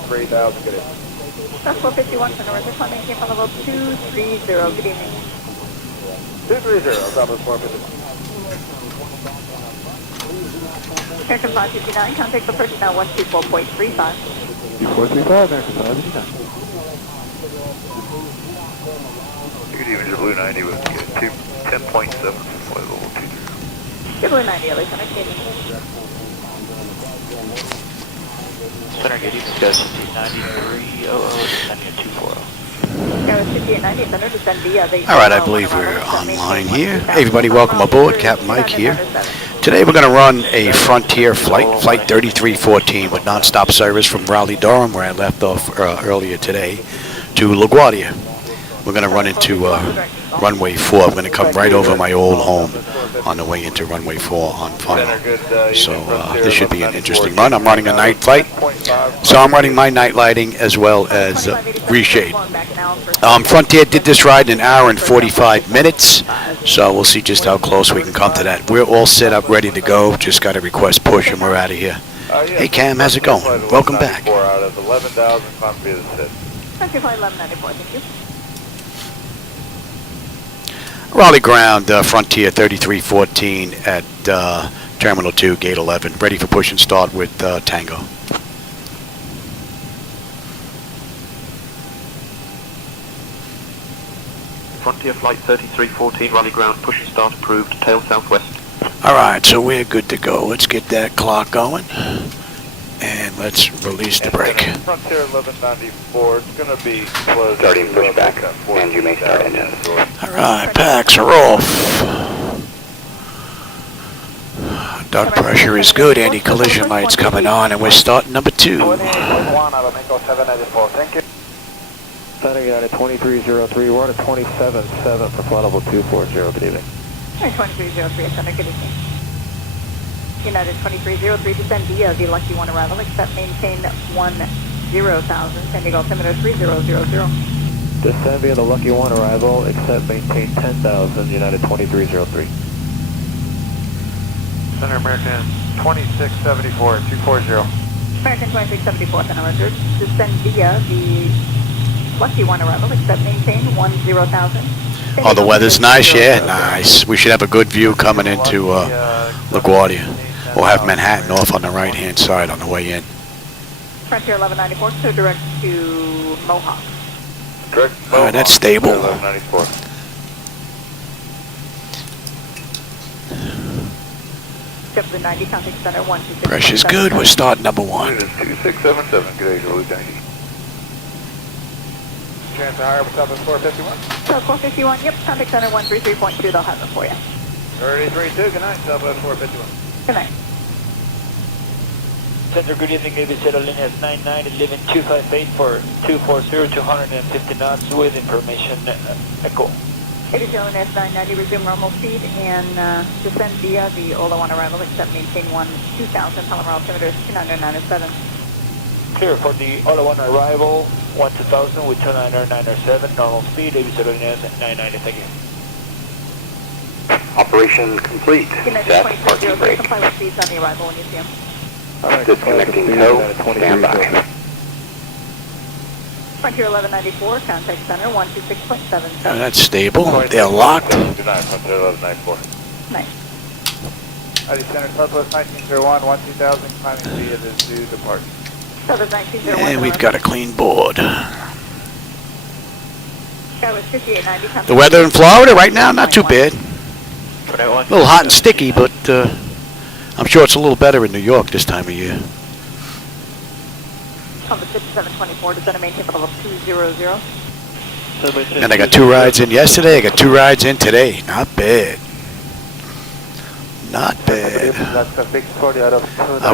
13,000, good evening. That's 451 for North Center, came from level 230, good evening. 230, Southwest 451. American 559, contact the personnel 124.35. 2435, American 559. Good evening, Blue 90 with 10.7 for level 20. Good Blue 90, LA Center, good evening. Center, good evening, guys. 9300, descending at 240. All right, I believe we're online here. Hey, everybody, welcome aboard. Captain Mike here. Today we're going to run a Frontier flight, Flight 3314, with nonstop service from Raleigh Durham, where I left off earlier today, to LaGuardia. We're going to run into runway 4. I'm going to come right over my old home on the way into runway 4 on final. So this should be an interesting run. I'm running a night flight, so I'm running my night lighting as well as reshade. Frontier did this ride in an hour and 45 minutes, so we'll see just how close we can come to that. We're all set up, ready to go. Just got a request push, and we're out of here. Hey, Cam, how's it going? Welcome back. Out of 11,000, copy the sit. Thank you, Flight 1194, thank you. Raleigh ground, Frontier 3314 at Terminal 2, Gate 11. Ready for push and start with Tango. Frontier Flight 3314, Raleigh ground, push and start approved, tail southwest. All right, so we're good to go. Let's get that clock going, and let's release the brake. Frontier 1194, it's going to be closed. Starting pushback, and you may start engines. All right, packs are off. Duct pressure is good. Anti-collision lights coming on, and we're starting number 2. Thank you. Center United 2303, we're on a 27.7 for flight level 240, good evening. 2303, Center, good evening. United 2303, descend via the Lucky 1 arrival, except maintain 10,000, sending altimeter 3000. Descend via the Lucky 1 arrival, except maintain 10,000, United 2303. Center American 2674, 240. American 2674, Center, Roger. Descend via the Lucky 1 arrival, except maintain 10,000. Oh, the weather's nice, yeah? Nice. We should have a good view coming into LaGuardia. We'll have Manhattan off on the right-hand side on the way in. Frontier 1194, so direct to Mohawk. Direct All right, that's stable. 1194. Step 90, contact center 126. Pressure's good. We're starting number 1. It is 2677, good evening, Blue 90. Transfer higher with Southwest 451. So 451, yep, contact center 133.2, they'll have it for you. 33.2, good night, Southwest 451. Good night. Center, good evening, ABC Airlines 99 11 258 for 240, 250 knots with information echo. ABC Airlines 990, resume normal speed and descend via the Ola 1 arrival, except maintain 2000, Palomar altimeter 2997. Clear for the Ola 1 arrival, 2000 with 29907, normal speed, ABC Airlines 990, thank you. Operation complete. Set parking brake. Comply with speeds on the arrival when you see them. Disconnecting tow. Stand by. Frontier 1194, contact center 126.7. That's stable. They're locked. Good night, Frontier 1194. Nice. Center Southwest 1901, 2000, climbing via the due departure. So there's 1901. And we've got a clean board. That was 5890. The weather in Florida right now, not too bad. A little hot and sticky, but I'm sure it's a little better in New York this time of year. On the 5724, descend and maintain level 200. And I got 2 rides in yesterday, I got 2 rides in today. Not bad. Not bad.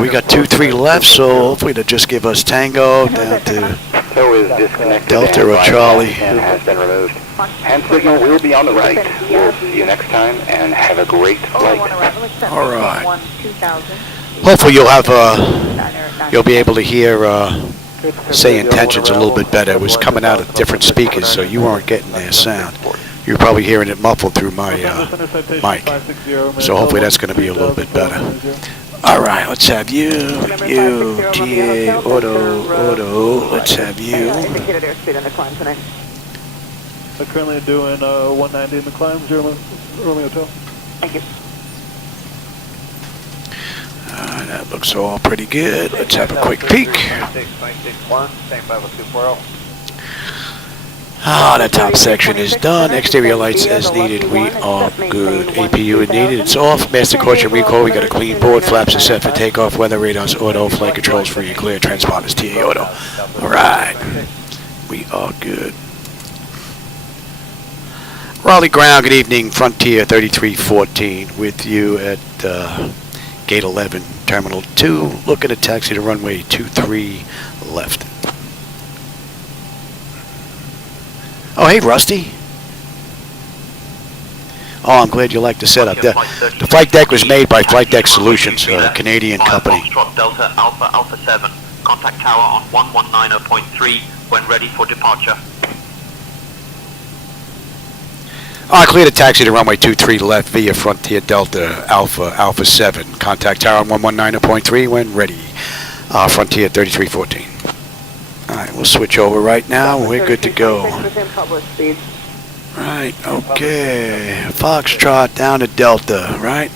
We got 2-3 left, so hopefully they'll just give us Tango down to Tow is disconnected. Delta or Charlie. And has been removed. Hand signal will be on the right. We'll see you next time, and have a great flight. All right. Hopefully you'll be able to hear SayIntentions a little bit better. It was coming out of different speakers, so you weren't getting their sound. You're probably hearing it muffled through my mic. So hopefully that's going to be a little bit better. All right, let's have you, TA, auto, let's have you. Indicated airspeed on the climb tonight. I'm currently doing 190 in the climb, 0 Romeo Hotel. Thank you. That looks all pretty good. Let's have a quick peek. 961, same 50240. Ah, the top section is done. Exterior lights as needed. We are good. APU is needed. It's off. Master caution recall. We got a clean board. Flaps are set for takeoff. Weather radars auto. Flight controls free and clear. Transponders TA auto. All right. We are good. Raleigh ground. Good evening. Frontier 3314 with you at Gate 11, Terminal 2. Looking at taxi to runway 23 left. Oh, hey, Rusty. Oh, I'm glad you like the setup. The flight deck was made by Flightdeck Solutions, a Canadian company. Delta Alpha Alpha 7. Contact tower on 1190.3 when ready for departure. I cleared a taxi to runway 23 left via Frontier Delta Alpha Alpha 7. Contact tower on 119.3 when ready. Frontier 3314. All right, we'll switch over right now. We're good to go. Right, okay. Foxtrot down to Delta, right?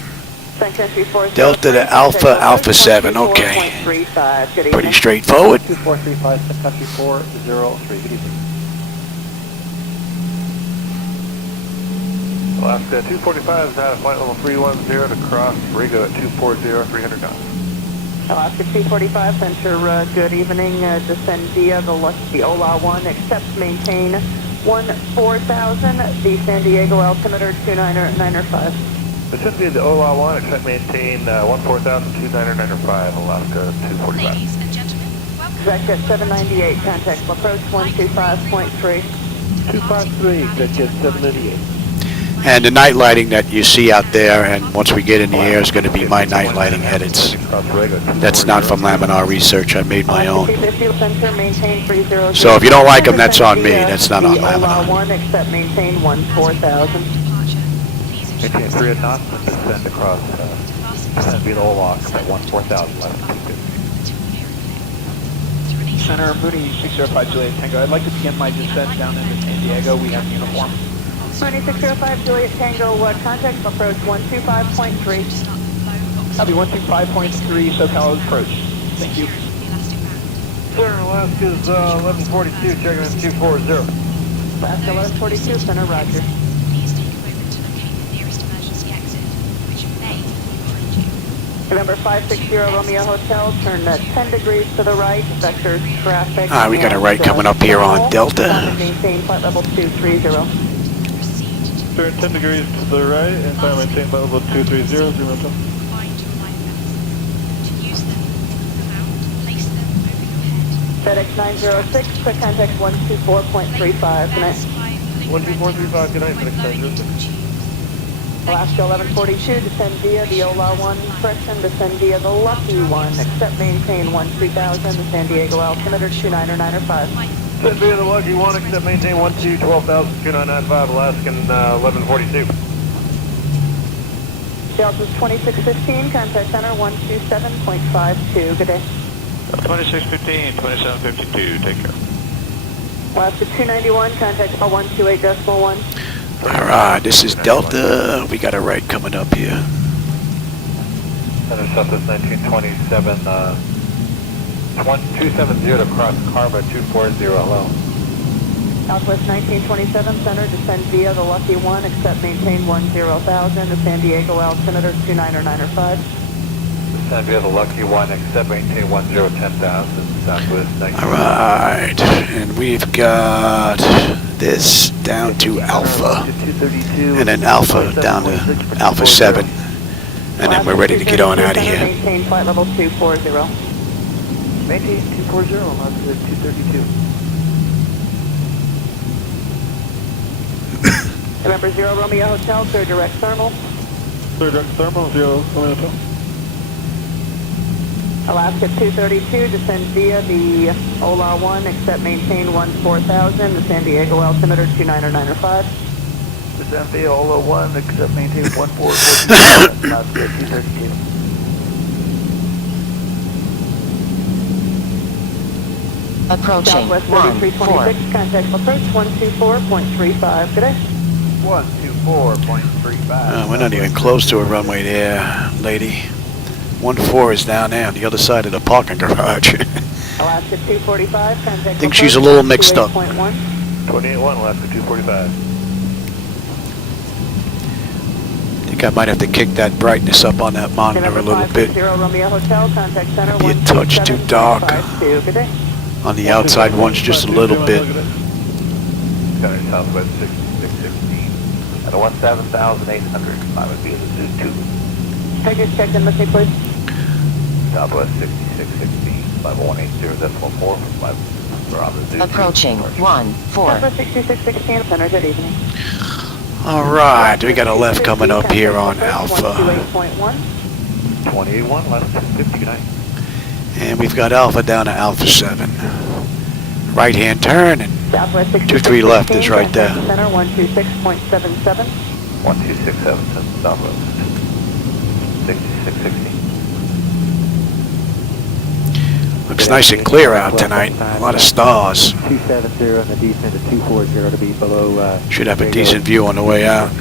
Delta to Alpha Alpha 7, okay. Pretty straightforward. 2435, Country 403. Good evening. Alaska 245 is out of flight level 310 to cross Rigo at 240, 300 knots. Alaska 245, Center, good evening. Descend via the Ola 1, accept, maintain 14,000, the San Diego altimeter 29905. Descend via the Ola 1, accept, maintain 14,000, 29905, Alaska 245. Ladies and gentlemen, welcome. Exact 798, contact approach 125.3. 253, good jet 798. And the night lighting that you see out there, and once we get in the air, is going to be my night lighting edits. That's not from Laminar Research. I made my own. So if you don't like them, that's on me. That's not on Laminar. Accept, maintain 14,000. Maintain 3 knots and descend across descend via the Ola at 14,000 left. Center, Moody 605 Juliet Tango. I'd like to begin my descent down into San Diego. We have uniform. 2605 Juliet Tango, contact approach 125.3. Copy 125.3, SoCal approach. Thank you. Sir, Alaska's 1142, checking in 240. Alaska 1142, Center, roger. Please take a moment to locate the nearest emergency exit, which may be behind you. November 560 Romeo Hotel, turn 10 degrees to the right, vector traffic. We got a right coming up here on Delta. Maintain flight level 230. Turn 10 degrees to the right and time maintain flight level 230, 0 Hotel. Find your life vests. To use them, come out, place them over your head. FedEx 906, quick contact 124.35 tonight. 12435, good night, FedEx 906. Alaska 1142, descend via the Ola 1, correction, descend via the Lucky 1, accept, maintain 13,000, the San Diego altimeter 29905. Descend via the Lucky 1, accept, maintain 12,000, 29995, Alaskan 1142. Delta's 2615, contact center 127.52, good day. 2615, 2752, take care. Alaska 291, contact 128.1. Alright, this is Delta. We got a right coming up here. Center Southwest 1927, 270 to cross Carva 240, hello. Southwest 1927, center, descend via the Lucky 1, accept, maintain 10,000, the San Diego altimeter 29905. Descend via the Lucky 1, accept, maintain 10,000, Southwest 1927. Alright, and we've got this down to Alpha, and then Alpha down to Alpha 7, and then we're ready to get on out of here. Maintain flight level 240. Maintain 240, Alaska 232. November 0 Romeo Hotel, clear direct thermal. Clear direct thermal, 0 Romeo Hotel. Alaska 232, descend via the Ola 1, accept, maintain 14,000, the San Diego altimeter 29905. Descend via Ola 1, accept, maintain 14,000, Alaska 232. Approaching Southwest 3326, contact approach 124.35. Good day. 124.35. We're not even close to a runway there, lady. 14 is down there on the other side of the parking garage. Alaska 245, contact I think she's a little mixed up. 28.1, Alaska 245. I think I might have to kick that brightness up on that monitor a little bit. Romeo Hotel, contact center Be a touch too dark. 127.52. Good day. On the outside one's just a little bit. Center Southwest 6616. At 17,800, I would be in the Zoo 2. Can I just check in with me, please? Southwest 6616, 5180.4, 5, we're on the Zoo 2. Approaching 14. Southwest 6616, center, good evening. Alright, we got a left coming up here on Alpha. 128.1. 28.1, left 50, good night. And we've got Alpha down to Alpha 7. Right hand turn and Southwest 23 left is right there. Center 126.77. 1267, Southwest 6616. Looks nice and clear out tonight. A lot of stars. 270 and the descent to 240 to be below. Should have a decent view on the way out.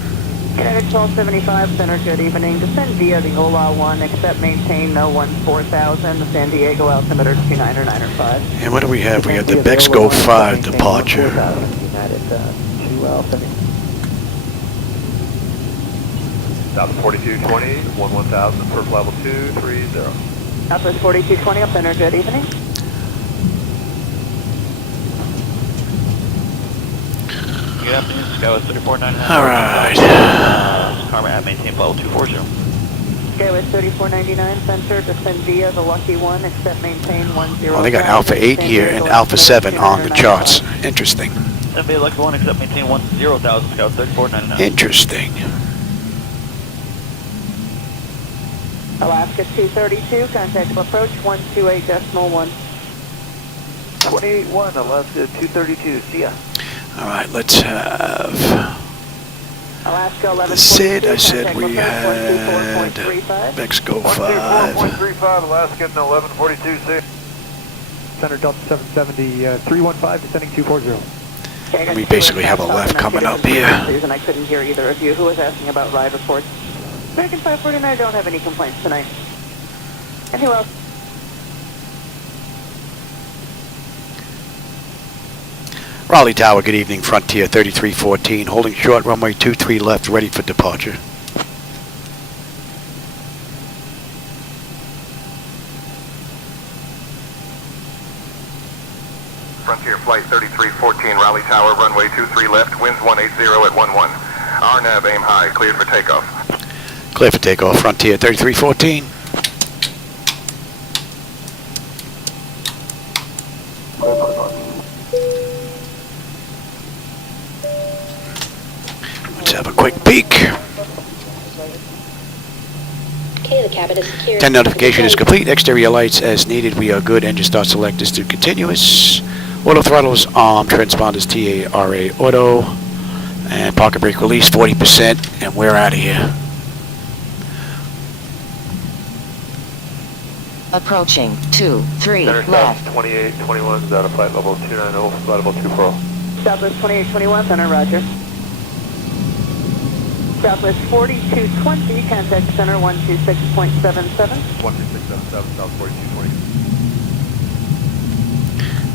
United 1275, center, good evening. Descend via the Ola 1, except maintain no 14,000. The San Diego altimeter 29905. And what do we have? We have the Mexico 5 departure. United 2 Alpha. South 4220, 11,000, first level 230. Southwest 4220, up center, good evening. Good afternoon, Skywest 3499. Alright. Carmen at maintain level 240. Skywest 3499, center, descend via the Lucky 1, except maintain 10. Oh, they got Alpha 8 here and Alpha 7 on the charts. Interesting. Descend via Lucky 1, except maintain 10,000, Skywest 3499. Interesting. Alaska 232, contact approach 128.1. 28.1, Alaska 232, see ya. Alright, let's have Alaska the SID. I said contact we approach had 124.35. Mexico 5. 124.35, Alaska 1142, see. Center Delta 770, 315, descending 240. And we basically have a left coming up here. And I couldn't hear either of you. Who was asking about ride reports? American 549, don't have any complaints tonight. And who else? Raleigh Tower, good evening. Frontier 3314, holding short, runway 23 left, ready for departure. Frontier Flight 3314, Raleigh Tower, runway 23 left, winds 180 at 11. RNAV, aim high, cleared for takeoff. Clear for takeoff, Frontier 3314. Let's have a quick peek. Okay, the cabin is secure. 10 notification is complete. Exterior lights as needed. We are good. Engine start selectors to continuous. Auto throttles arm. Transponders TARA auto. And parking brake release 40%. And we're out of here. Approaching 23 Center left. South 2821 is out of flight level 290, flight level 24. Southwest 2821, center, roger. Southwest 4220, contact center 126.77. 12677, South 4220.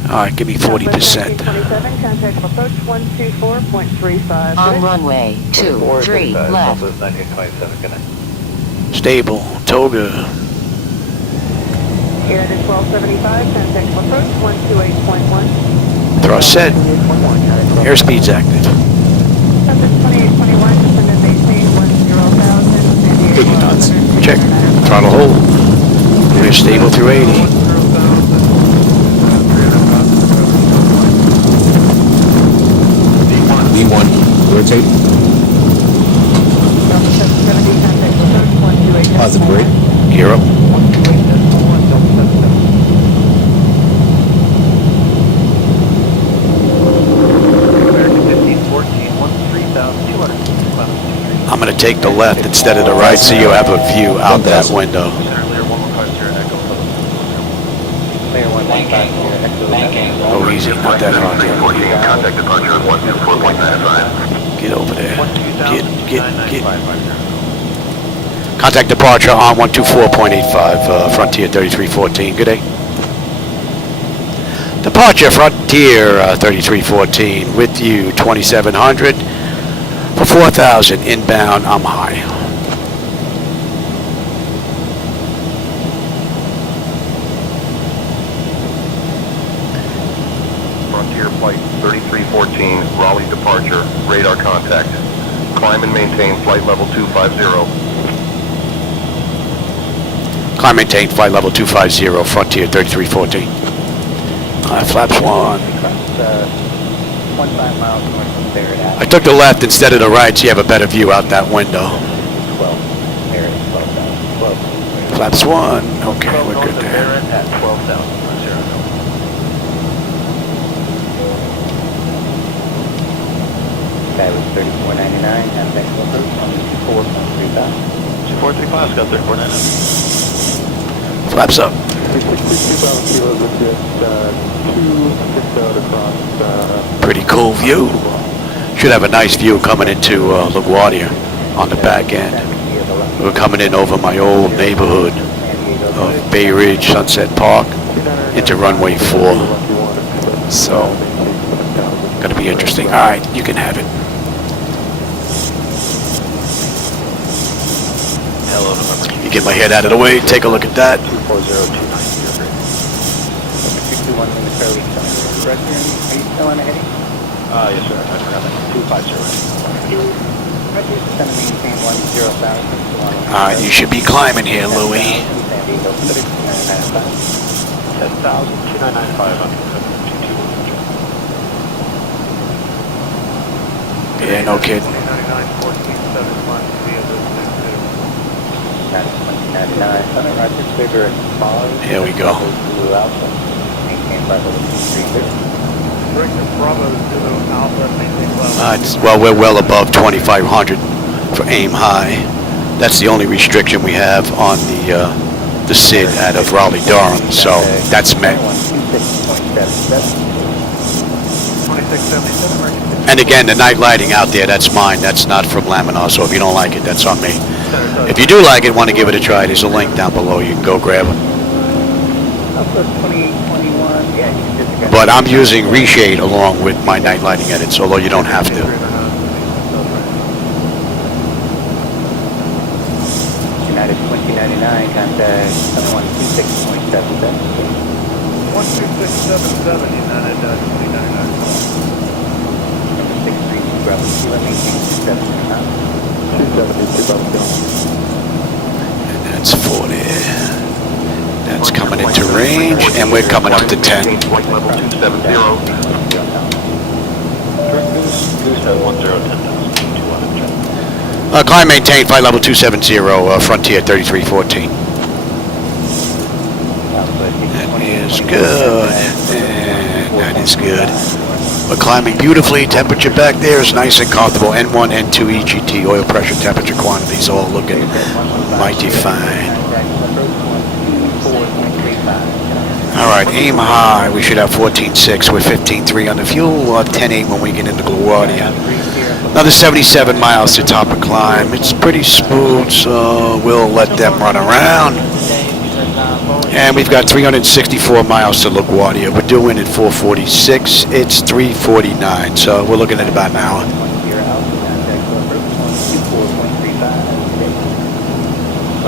Alright, give me 40%. 27, contact approach 124.35. On runway 23 left. Southwest 1927, good night. Stable. Toga. United 1275, contact approach 128.1. Thrust set. Airspeed's active. Southwest 2821, descend and maintain 10,000. 80 knots. Check. Throttle hold. We're stable through 80. V1, rotate. Positive brake. Gear up. I'm going to take the left instead of the right so you have a view out that window. Oh, easy, not that hard. 314, contact departure at 124.95. Get over there. Get. Contact departure on 124.85, Frontier 3314. Good day. Departure Frontier 3314 with you 2700 for 4,000 inbound. I'm high. Frontier Flight 3314, Raleigh departure, radar contact. Climb and maintain flight level 250. Climb maintain flight level 250, Frontier 3314. Flaps 1. 15 miles north from Barrett. I took the left instead of the right so you have a better view out that window. 12. Barrett, 12,000. 12. Flaps 1. Okay, we're good there. Barrett at 12,000. That was 3499, have that closer on 24.35. 2435, Scott 3499. Flaps up. 662,000 kilos with just 2 out across. Pretty cool view. Should have a nice view coming into LaGuardia on the back end. We're coming in over my old neighborhood of Bay Ridge, Sunset Park, into runway 4. So, gonna be interesting. All right, you can have it. You get my head out of the way, take a look at that. 221 momentarily coming in. Are you still on the heading? Yes, sir. I forgot that. 250. Send me maintain 10,000. All right, you should be climbing here, Louis. 10,000, 2995 on 22. Yeah, no kid. 2099, Here we go. Well, we're well above 2,500 for aim high. That's the only restriction we have on the SID out of Raleigh Durham, so that's met. And again, the night lighting out there, that's mine. That's not from Laminar, so if you don't like it, that's on me. If you do like it, want to give it a try, there's a link down below. You can go grab it. But I'm using reshade along with my night lighting edits, although you don't have to. United 2099, contact 7126.77. 12677, United 2099. 632, Bravo, Kilo, maintain 270. And that's 40. That's coming into range, and we're coming up to 10. Flight level 270. Climb maintain flight level 270, Frontier 3314. That is good. And that is good. We're climbing beautifully. Temperature back there is nice and comfortable. N1, N2, EGT, oil pressure, temperature, quantities, all looking mighty fine. All right, aim high. We should have 14.6 with 15.3 on the fuel. 10.8 when we get into LaGuardia. Another 77 miles to top of climb. It's pretty smooth, so we'll let them run around. And we've got 364 miles to LaGuardia. We're doing it 446. It's 349, so we're looking at about an hour.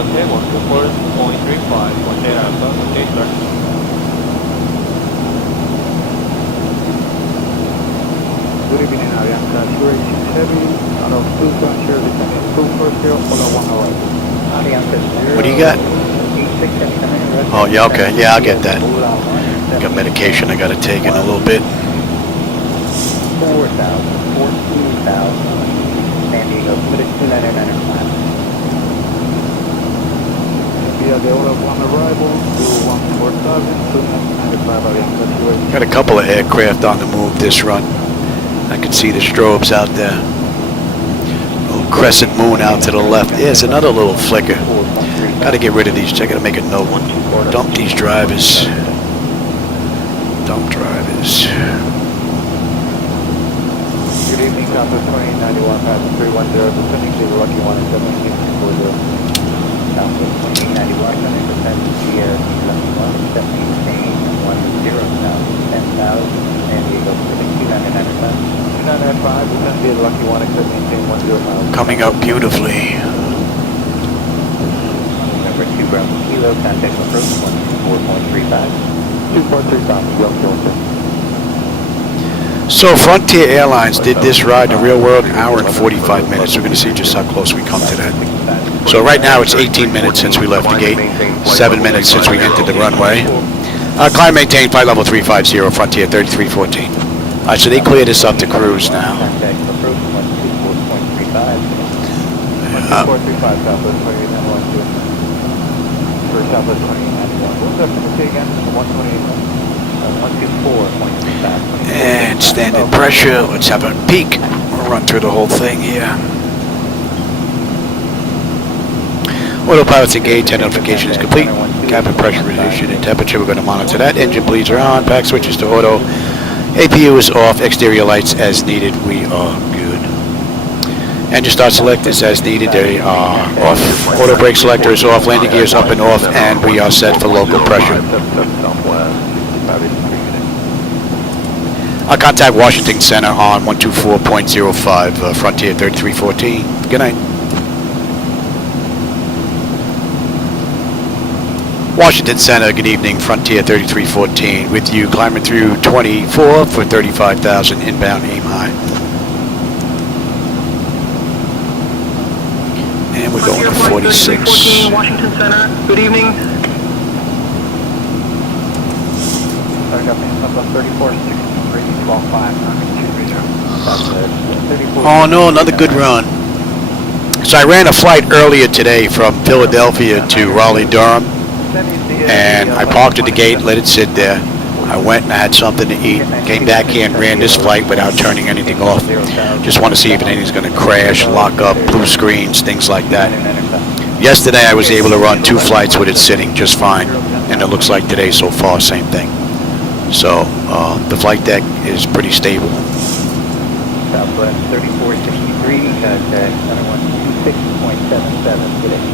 Okay, 124.35. Okay, sir. Good evening, Avianca 286 Heavy, out of 2 Frontier, descending 240, follow 1 arrival. Avianca 0. What do you got? 86 Heavy, coming in. Oh, yeah, okay. Yeah, I'll get that. Got medication I got to take in a little bit. 4,000, 14,000, San Diego, limited 299 climb. Via the order of 1 arrival to 14,000, 295 Avianca 286. Got a couple of aircraft on the move this run. I can see the strobes out there. Little crescent moon out to the left. There's another little flicker. Got to get rid of these. I got to make a note. Dump these drivers. dump drivers. Good evening, Southwest 2091, passing 310, descending to the Lucky 1 at 1740. Southwest 2091, 70% via Lucky 1, except maintain 10 south, 10,000, San Diego, 2995. 2995, descend via the Lucky 1, except maintain 10 miles. Coming up beautifully. Number 2 Bravo Kilo, contact approach 124.35. 2.35, well filtered. So Frontier Airlines did this ride in the real world, an hour and 45 minutes. We're going to see just how close we come to that. So right now it's 18 minutes since we left the gate, 7 minutes since we entered the runway. Climb maintain, flight level 350, Frontier 3314. All right, so they cleared us up to cruise now. 435 Southwest 2891. For Southwest 2891. What's up to the again? 128. 124.35. And standard pressure. Let's have a peek. We'll run through the whole thing here. Autopilot's engaged. Head notification is complete. Cabin pressure is issued and temperature. We're going to monitor that. Engine bleeds are on. Pack switches to auto. APU is off. Exterior lights as needed. We are good. Engine start select is as needed. They are off. Auto brake selector is off. Landing gear is up and off. And we are set for local pressure. I'll contact Washington Center on 124.05, Frontier 3314. Good night. Washington Center, good evening, Frontier 3314. With you, climbing through 24 for 35,000, inbound, aim high. And we're going to 46. 3314, Washington Center, good evening. Oh no, another good run. So I ran a flight earlier today from Philadelphia to Raleigh Durham, and I parked at the gate, let it sit there. I went and I had something to eat, came back here and ran this flight without turning anything off. Just want to see if anything's going to crash, lock up, blue screens, things like that. Yesterday I was able to run 2 flights with it sitting just fine, and it looks like today so far, same thing. So the flight deck is pretty stable. Southwest 3463, contact center 126.77 today.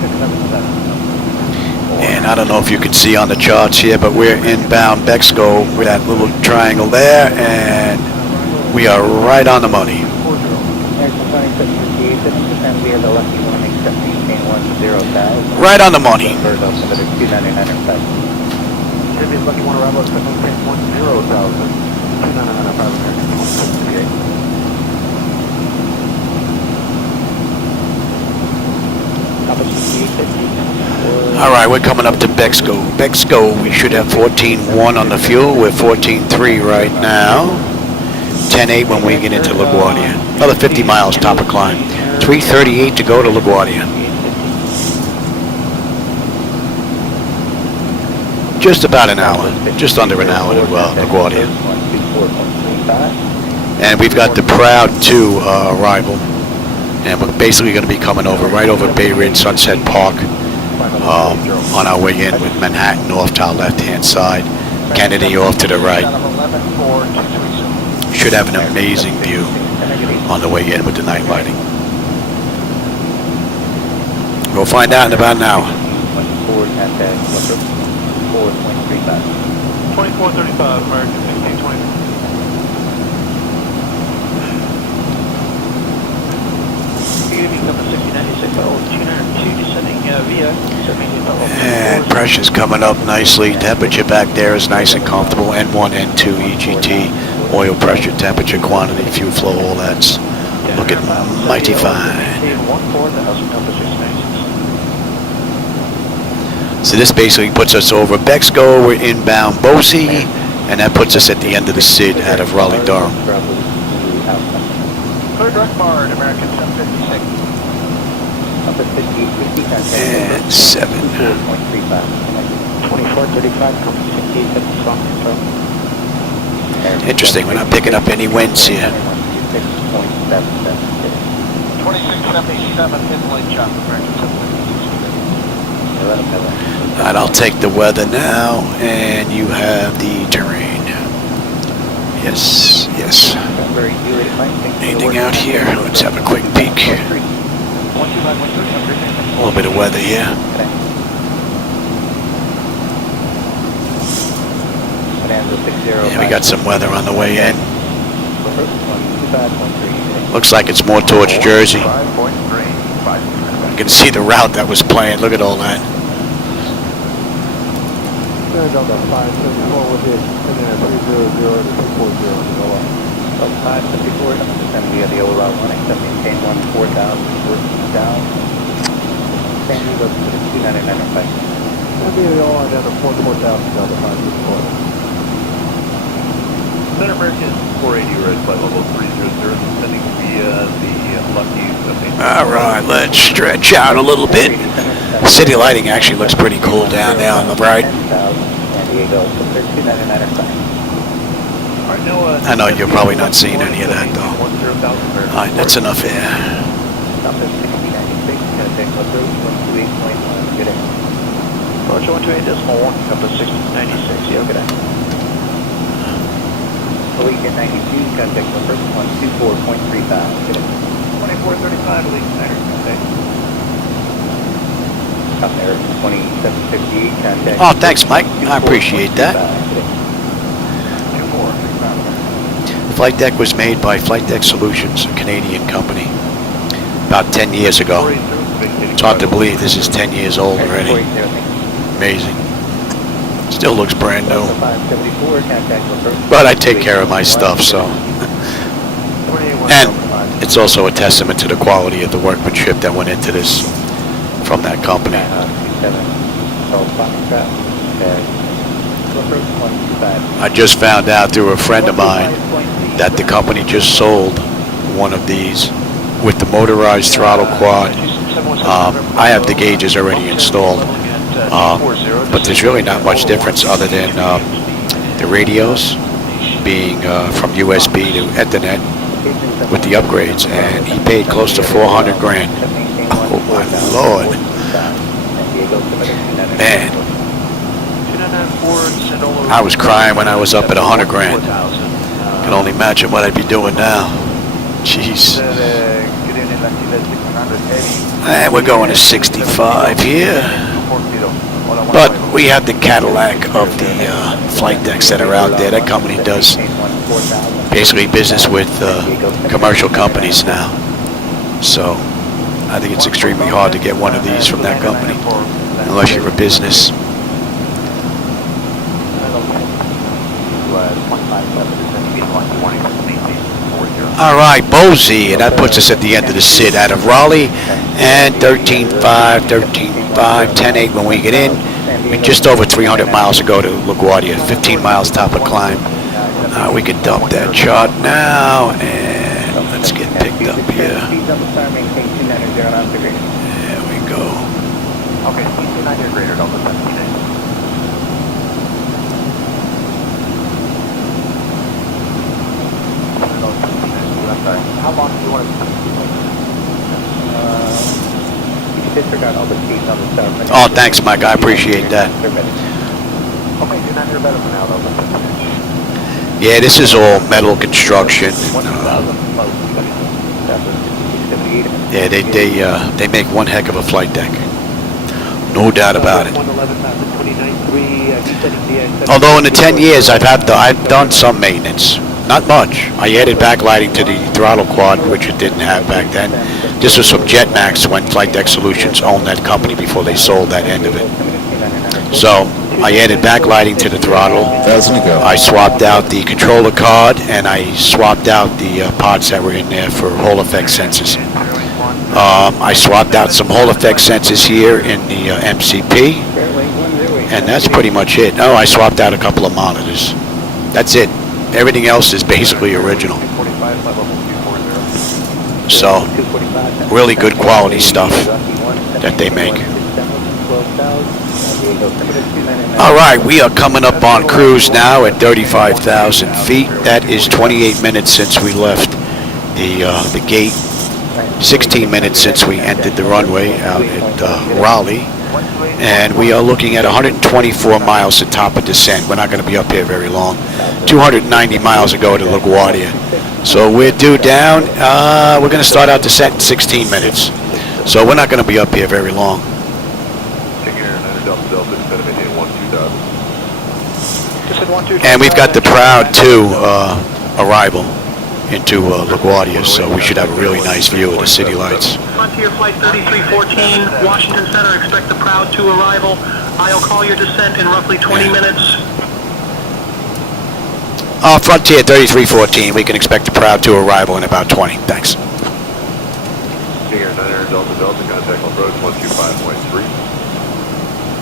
2677. And I don't know if you can see on the charts here, but we're inbound Bexco with that little triangle there, and we are right on the money. Right on the money. Lucky one arrival at 10,000. All right, we're coming up to Bexco. Bexco, we should have 14.1 on the fuel. We're 14.3 right now. 10.8 when we get into LaGuardia. Another 50 miles, top of climb. 3:38 to go to LaGuardia. Just about an hour, just under an hour to LaGuardia. And we've got the Proud 2 arrival. And we're basically going to be coming over, right over Bay Ridge Sunset Park on our way in with Manhattan off to our left-hand side, Kennedy off to the right. Should have an amazing view on the way in with the night lighting. We'll find out in about an hour. 2435, American 1520. And pressure's coming up nicely. Temperature back there is nice and comfortable. N1, N2, EGT, oil pressure, temperature, quantity, fuel flow, all that's looking mighty fine. So this basically puts us over Bexco. We're inbound Boise, and that puts us at the end of the SID out of Raleigh Durham. Clear direct bar, American 756. And 7. 2435, Interesting, we're not picking up any winds here. 2677, in late chop, American 756. And I'll take the weather now, and you have the terrain. Yes, yes. Anything out here? Let's have a quick peek. A little bit of weather here. Yeah, we got some weather on the way in. Looks like it's more towards Jersey. You can see the route that was planned. Look at all that. Center American 480, red flight level 300, descending via the Lucky. All right, let's stretch out a little bit. City lighting actually looks pretty cool down there on the right. I know you're probably not seeing any of that though. All right, that's enough here. Roger 128.1, compass 6096, yeah, good day. Elite 92, contact number 124.35. 2435, Elite Center, contact. Up there, 2758, contact. Oh, thanks, Mike. I appreciate that. Flightdeck was made by Flightdeck Solutions, a Canadian company, about 10 years ago. It's hard to believe this is 10 years old already. Amazing. Still looks brand new. But I take care of my stuff, so. And it's also a testament to the quality of the workmanship that went into this from that company. I just found out through a friend of mine that the company just sold one of these with the motorized throttle quad. I have the gauges already installed, but there's really not much difference other than the radios being from USB to Ethernet with the upgrades, and he paid close to 400 grand. Oh my Lord. Man. I was crying when I was up at 100 grand. Can only imagine what I'd be doing now. Jeez. And we're going to 65 here. But we have the Cadillac of the flight decks that are out there. That company does basically business with commercial companies now. So I think it's extremely hard to get one of these from that company unless you're a business. All right, Boise, and that puts us at the end of the SID out of Raleigh, and 13.5, 10.8 when we get in. We're just over 300 miles to go to LaGuardia, 15 miles top of climb. We can dump that chart now, and let's get picked up here. There we go. Okay, CC 9 or greater, Delta 17. How long do you want to disregard all the speeds on the south? Oh, thanks, Mike. I appreciate that. Okay, you're not here better for now, though. Yeah, this is all metal construction. Yeah, they make one heck of a flight deck. No doubt about it. Although in the 10 years I've done some maintenance. Not much. I added backlighting to the throttle quad, which it didn't have back then. This was from JetMax when Flightdeck Solutions owned that company before they sold that end of it. So I added backlighting to the throttle. I swapped out the controller card, and I swapped out the pods that were in there for Hall effect sensors. I swapped out some Hall effect sensors here in the MCP, and that's pretty much it. Oh, I swapped out a couple of monitors. That's it. Everything else is basically original. So, really good quality stuff that they make. All right, we are coming up on cruise now at 35,000 feet. That is 28 minutes since we left the gate. 16 minutes since we entered the runway out at Raleigh. And we are looking at 124 miles to top of descent. We're not going to be up here very long. 290 miles to go to LaGuardia. So we're due down. We're going to start our descent in 16 minutes. So we're not going to be up here very long. And we've got the Proud 2 arrival into LaGuardia, so we should have a really nice view of the city lights. Frontier Flight 3314, Washington Center, expect the Proud 2 arrival. I'll call your descent in roughly 20 minutes. Frontier 3314, we can expect the Proud 2 arrival in about 20. Thanks. Here, 900 Delta Delta, contact approach 125.3.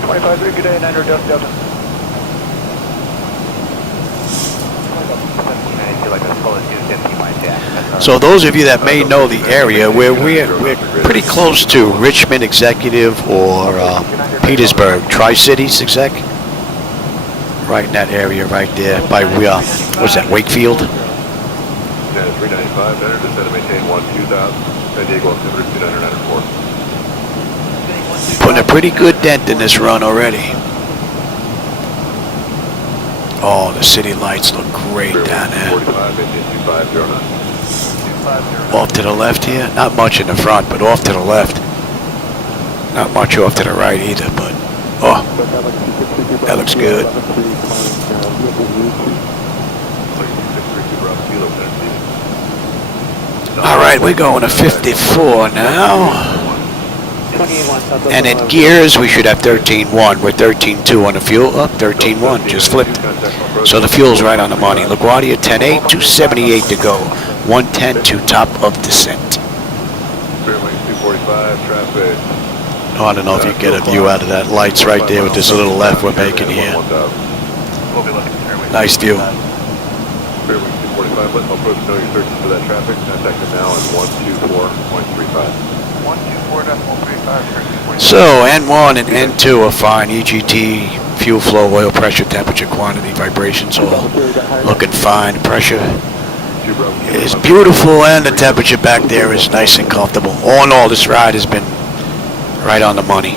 25-3, good day, 900 Delta Delta. So those of you that may know the area, we're pretty close to Richmond Executive or Petersburg, Tri-Cities Exec. Right in that area right there by, what's that, Wakefield? 395, enter, descend to maintain 12,000, San Diego altimeter 2994. Putting a pretty good dent in this run already. Oh, the city lights look great down there. Off to the left here, not much in the front, but off to the left. Not much off to the right either, but oh, that looks good. All right, we're going to 54 now. And at gears, we should have 13.1. We're 13.2 on the fuel. Up, 13.1, just flipped. So the fuel's right on the money. LaGuardia 10.8, 278 to go. 110 to top of descent. Oh, I don't know if you get a view out of that. Lights right there with this little left we're making here. Nice view. So N1 and N2 are fine. EGT, fuel flow, oil pressure, temperature, quantity, vibrations, all looking fine. Pressure is beautiful, and the temperature back there is nice and comfortable. All in all, this ride has been right on the money.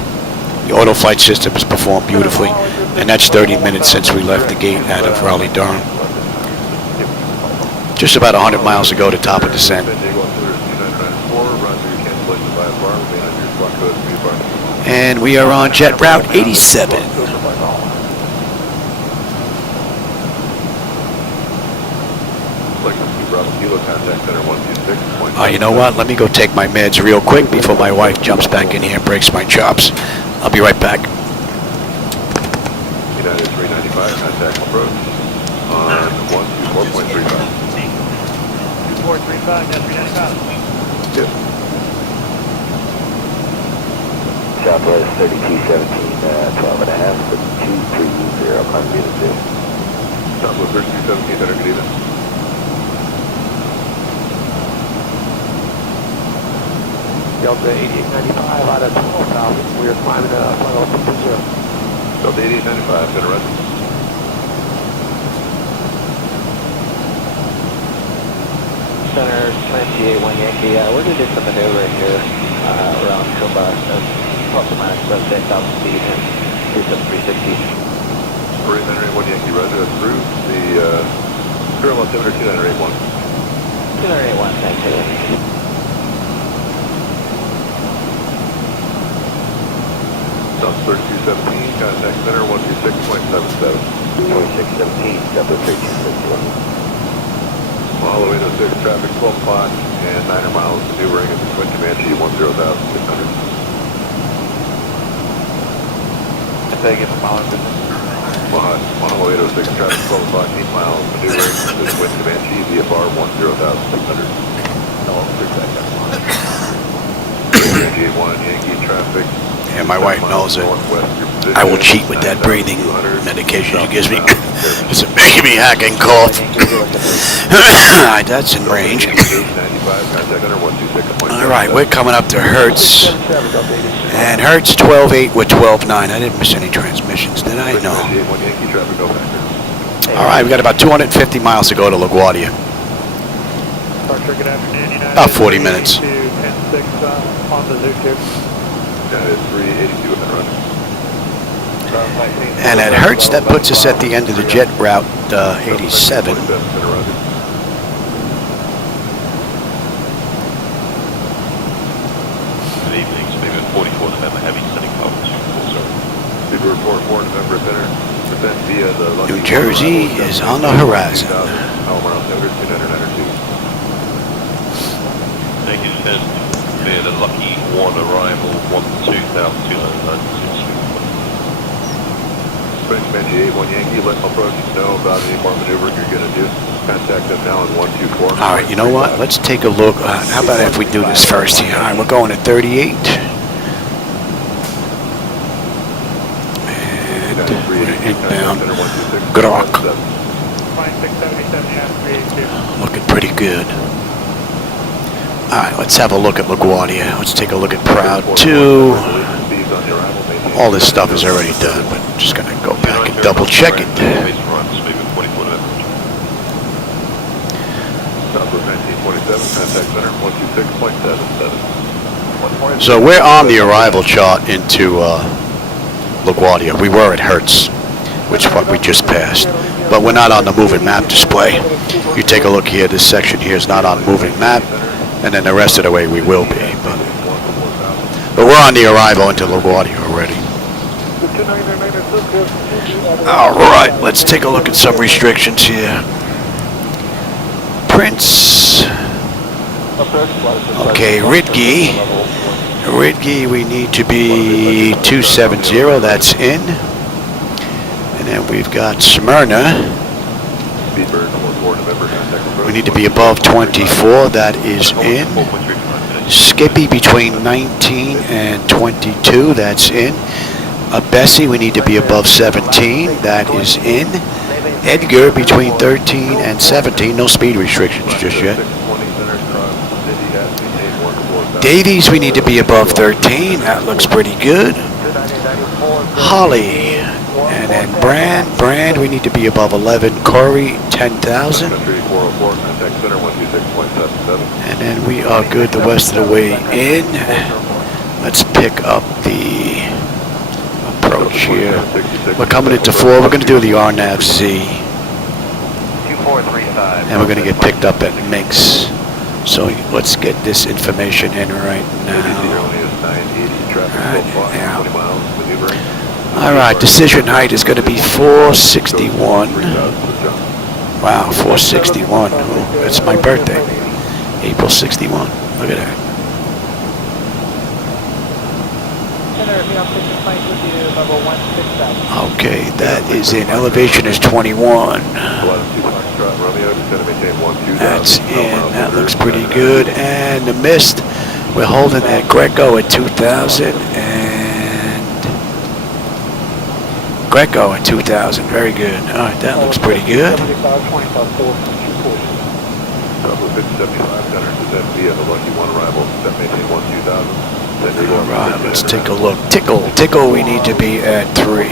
The auto flight system has performed beautifully, and that's 30 minutes since we left the gate out of Raleigh Durham. Just about 100 miles to go to top of descent. And we are on jet route 87. You know what? Let me go take my meds real quick before my wife jumps back in here and breaks my chops. I'll be right back. United 395, contact approach on 124.35. 2435, that's 395. Yes. Southwest 3217, 12 and a half, 230, climb to 2. Southwest 3217, enter, good evening. Delta 8895 out of 12,000. We are climbing flight altimeter 0. Delta 8895, center run. Center 28 1 Yankee. We're going to do some maneuver here around Cuba, plus or minus 10,000 feet and do some 360. Marine 981 Yankee, roger, that's through. The current altimeter 2981. 2981, thank you. South 3217, contact center 126.77. 2617, Delta 3261. All the way to 6, traffic 12 o'clock and 9 miles maneuvering at the Twin Comanche 10,600. Say again, mile and business. On the way to 6, traffic 12 o'clock, 8 miles maneuvering at the Twin Comanche VFR 10,600. No, 3 seconds. Comanche 81, Yankee traffic. And my wife knows it. I will cheat with that breathing medication she gives me. It's making me hack and cough. That's in range. All right, we're coming up to Hertz. And Hertz 12.8 with 12.9. I didn't miss any transmissions, did I? No. All right, we got about 250 miles to go to LaGuardia. Good afternoon, United. About 40 minutes. 10-6 on the Zoo 2. That is 382 in the run. And at Hertz, that puts us at the end of the jet route 87. Good evening, Speedbird 44, November Heavy, sending coverage. Speedbird 44, November, descend via the New Jersey is on the horizon. Thank you, descend via the Lucky 1 arrival, 1-2,296. French Benji 81 Yankee, let approach know about any more maneuvering you're going to do. Contact them now at 124. All right, you know what? Let's take a look. How about if we do this first here? All right, we're going at 38. And we're inbound Grok. Looking pretty good. All right, let's have a look at LaGuardia. Let's take a look at Proud 2. All this stuff is already done, but I'm just going to go back and double check it. So we're on the arrival chart into LaGuardia. We were at Hertz, which is what we just passed. But we're not on the moving map display. You take a look here, this section here is not on moving map, and then the rest of the way we will be. But we're on the arrival into LaGuardia already. All right, let's take a look at some restrictions here. Prince. Okay, Ridge, we need to be 270, that's in. And then we've got Smyrna. We need to be above 24, that is in. Skippy between 19 and 22, that's in. Bessie, we need to be above 17, that is in. Edgar between 13 and 17, no speed restrictions just yet. Davies, we need to be above 13, that looks pretty good. Holly, and then Brand, we need to be above 11. Corey, 10,000. And then we are good the rest of the way in. Let's pick up the approach here. We're coming into 4. We're going to do the RNAV-Z. And we're going to get picked up at Minx. So let's get this information in right now. All right, decision height is going to be 461. Wow, 461. Oh, it's my birthday. April 61. Look at that. Okay, that is in. Elevation is 21. That's in. That looks pretty good. And the mist, we're holding at Greco at 2,000 and Greco at 2,000. Very good. All right, that looks pretty good. All right, let's take a look. Tickle, we need to be at 3.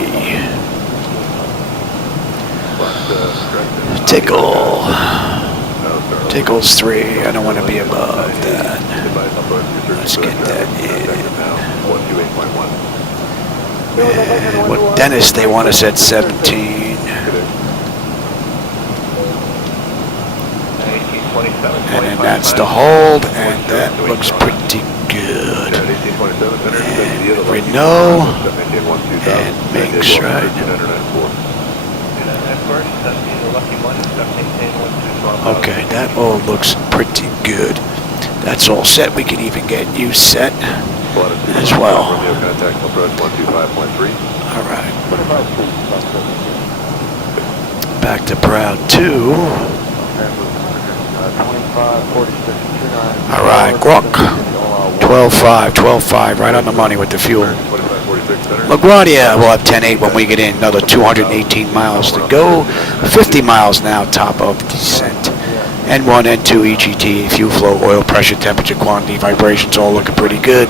Tickle's 3. I don't want to be above that. Let's get that in. And with Dennis, they want us at 17. And then that's the hold, and that looks pretty good. And Renault, and Minx, right? Okay, that all looks pretty good. That's all set. We can even get you set as well. All right. Back to Proud 2. All right, Grok. 12.5, right on the money with the fuel. LaGuardia will have 10.8 when we get in. Another 218 miles to go. 50 miles now, top of the descent. N1, N2, EGT, fuel flow, oil pressure, temperature, quantity, vibrations, all looking pretty good.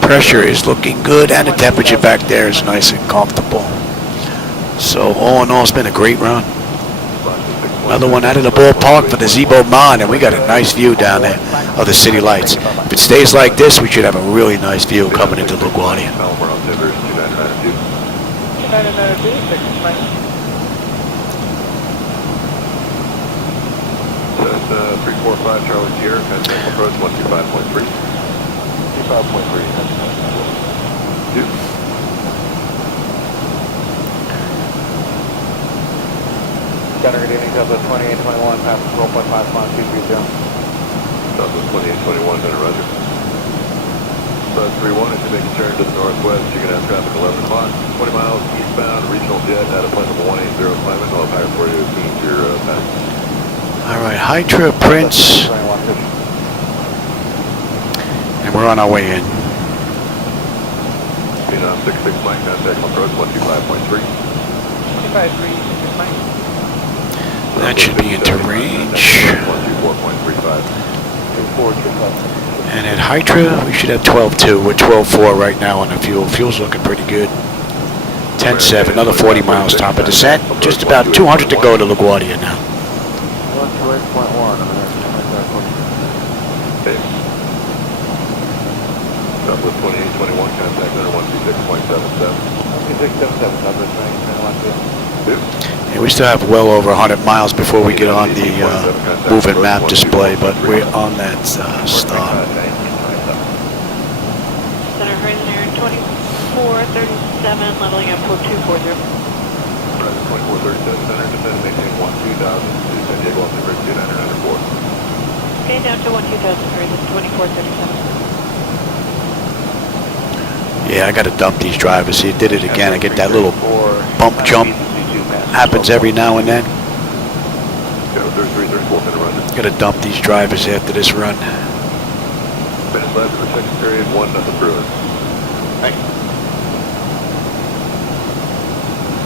Pressure is looking good, and the temperature back there is nice and comfortable. So all in all, it's been a great run. Another one out of the ballpark for the Zibo-Mod, and we got a nice view down there of the city lights. If it stays like this, we should have a really nice view coming into LaGuardia. Cessna 345 Charlie Sierra, contact approach 125.3. 25.3. Two. Center, good evening, Southwest 2821, passing 12.5 miles, 230. Southwest 2821, Center, roger. Bus 31, as you make a turn to the northwest, you're going to have traffic 11 o'clock, 20 miles eastbound, regional jet at a flight number 180 climbing, I'll have for you to your passage. All right, Hydra, Prince, and we're on our way in. Phenom 66 Mike, contact approach 125.3. 253, Mike. That should be into range. 124.35. And at Hydra, we should have 12.2. We're 12.4 right now on the fuel. Fuel's looking pretty good. 10.7, another 40 miles top of descent. Just about 200 to go to LaGuardia now. 128.1. Okay. Southwest 2821, contact center 126.77. 126.77, Southwest 2821. Yeah, we still have well over 100 miles before we get on the moving map display, but we're on that stop. Center horizon air 2437, leveling at 4240. Horizon 2437, center, descend, maintain 12,000 to San Diego, altimeter 2994. Okay, down to 12,000, horizon 2437. Yeah, I got to dump these drivers. He did it again. I get that little bump jump. Happens every now and then. Got to dump these drivers after this run. Minutes left for second period, 1-0 Bruins. Thank you.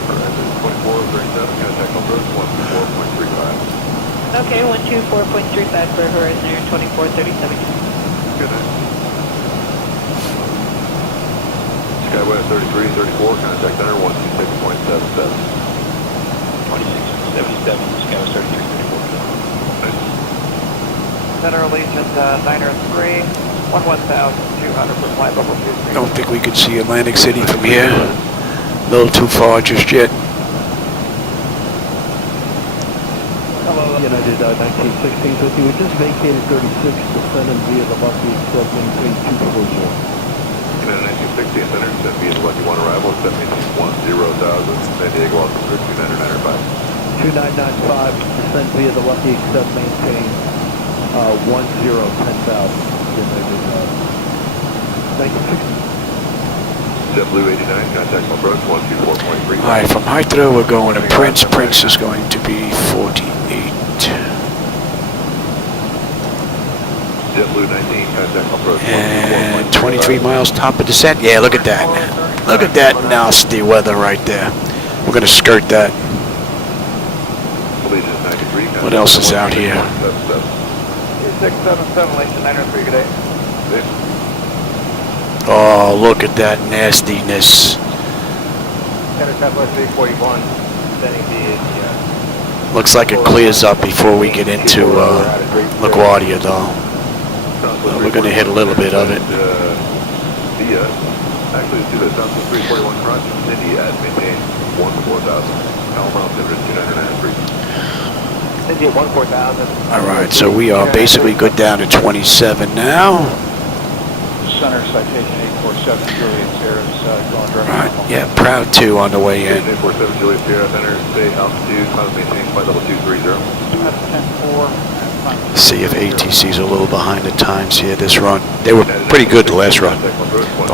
Horizon 2437, contact approach 124.35. Okay, 124.35 for horizon air 2437. Good night. Skywest 3334, contact center 126.77. 2677, Skywest 3334. Center Allegiant 903, 11,200 for flight level 23. Don't think we could see Atlantic City from here. A little too far just yet. Hello, United 1916, so we just vacated 36, descending via the Lucky Club maintain 240. United 1916, center, descend via the Lucky 1 arrival, descend maintain 10,000, San Diego, altimeter 2995. 2995, descend via the Lucky Club maintain 10,000. JetBlue 89, contact approach 124.3. All right, from Hydra, we're going to Prince. Prince is going to be 48. JetBlue 19, contact approach And 23 miles top of descent. Yeah, look at that. Look at that nasty weather right there. We're going to skirt that. What else is out here? 2677, Lation 903, good day. Oh, look at that nastiness. Center Southwest 341, sending the Looks like it clears up before we get into LaGuardia, though. Well, we're going to hit a little bit of it. Actually, do this. Southwest 341 crossing Cindy at maintain 1 to 4,000. Alamo altimeter 2993. Cindy at 14,000. All right, so we are basically good down to 27 now. Center citation 847, Juliet Sierra, going direct. Right, yeah, proud 2 on the way in. 847 Juliet Sierra, center, stay altitude, climate maintain, flight level 230. That's 10-4. See if ATC's a little behind the times here this run. They were pretty good the last run, the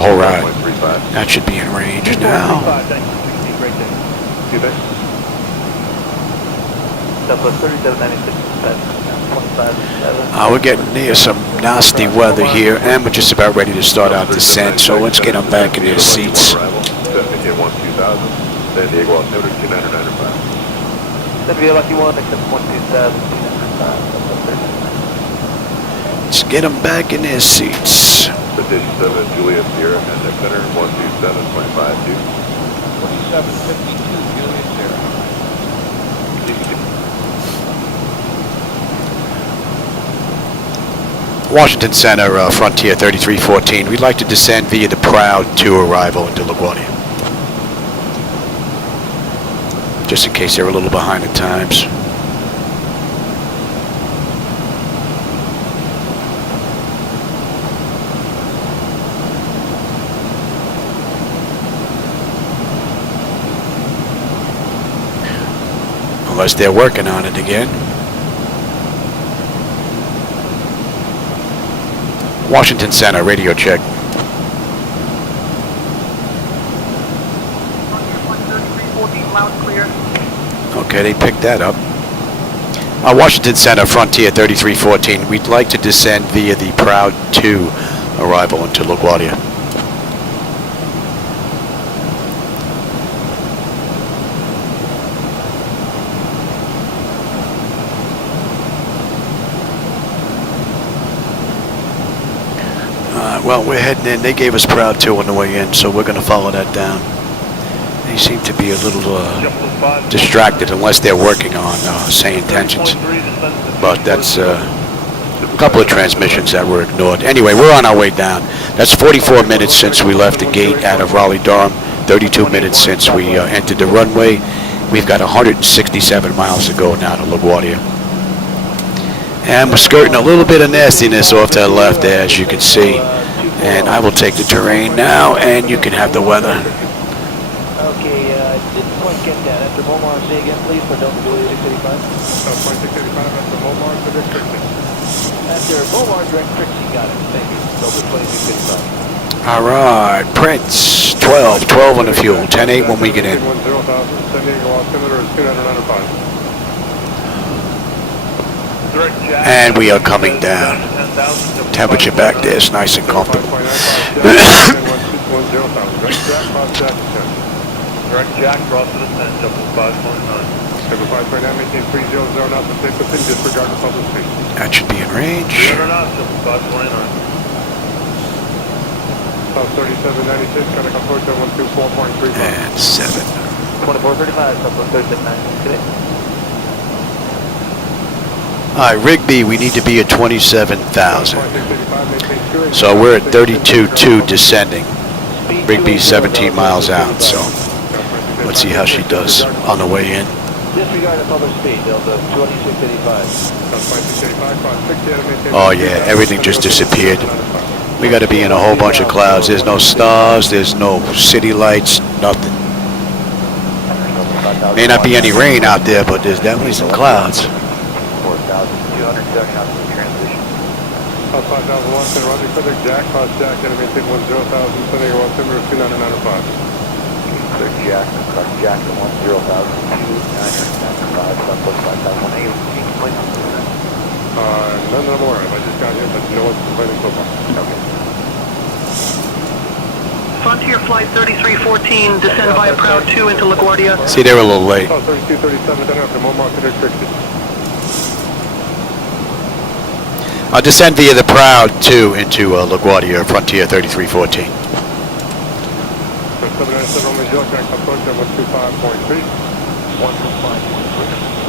whole ride. That should be in range now. We're getting near some nasty weather here, and we're just about ready to start our descent, so let's get them back in their seats. San Diego altimeter 2995. That'd be a lucky one, except 127. Let's get them back in their seats. Station 7, Juliet Sierra, contact center 127.52. 2752, Juliet Sierra. Washington Center, Frontier 3314. We'd like to descend via the Proud 2 arrival into LaGuardia. just in case they're a little behind the times. Unless they're working on it again. Washington Center, radio check. Okay, they picked that up. Washington Center, Frontier 3314. We'd like to descend via the Proud 2 arrival into LaGuardia. Well, we're heading in. They gave us Proud 2 on the way in, so we're going to follow that down. They seem to be a little distracted unless they're working on SayIntentions. But that's a couple of transmissions that were ignored. Anyway, we're on our way down. That's 44 minutes since we left the gate out of Raleigh Durham, 32 minutes since we entered the runway. We've got 167 miles to go now to LaGuardia. And we're skirting a little bit of nastiness off to the left there, as you can see. And I will take the terrain now, and you can have the weather. Okay, didn't quite get that. After Momar, say again, please, for Delta Juliet 685. Flight 685, after Momar, direct Trixie. After Momar, direct Trixie, got it. Thank you. Delta 2685. All right, Prince, 12 on the fuel, 10-8 when we get in. And we are coming down. Temperature back there is nice and comfortable. Direct Jack, cross to the 10, double 5.9. That should be in range. 300 knots, double 5.9. South 3796, kind of approach at 124.3. And 7. 2435, South 3796. All right, Rigby, we need to be at 27,000. So we're at 32.2 descending. Rigby's 17 miles out, so let's see how she does on the way in. Disregard the public speed, Delta 2685. Oh yeah, everything just disappeared. We got to be in a whole bunch of clouds. There's no stars, there's no city lights, nothing. May not be any rain out there, but there's definitely some clouds. 4,270 knots in transition. 5001, Center Roger, Clear Jack, cross Jack, enemy maintain 10,000, sending your altimeter 2995. Clear Jack, cross Jack at 10,000, 2995, Southwest 5018, complete. None of them are. I just got here, but no one's complaining so far. Okay. Frontier Flight 3314, descend via Proud 2 into LaGuardia. See, they were a little late. 3237, then after Momar, Clear Trixie. I'll descend via the Proud 2 into LaGuardia, Frontier 3314.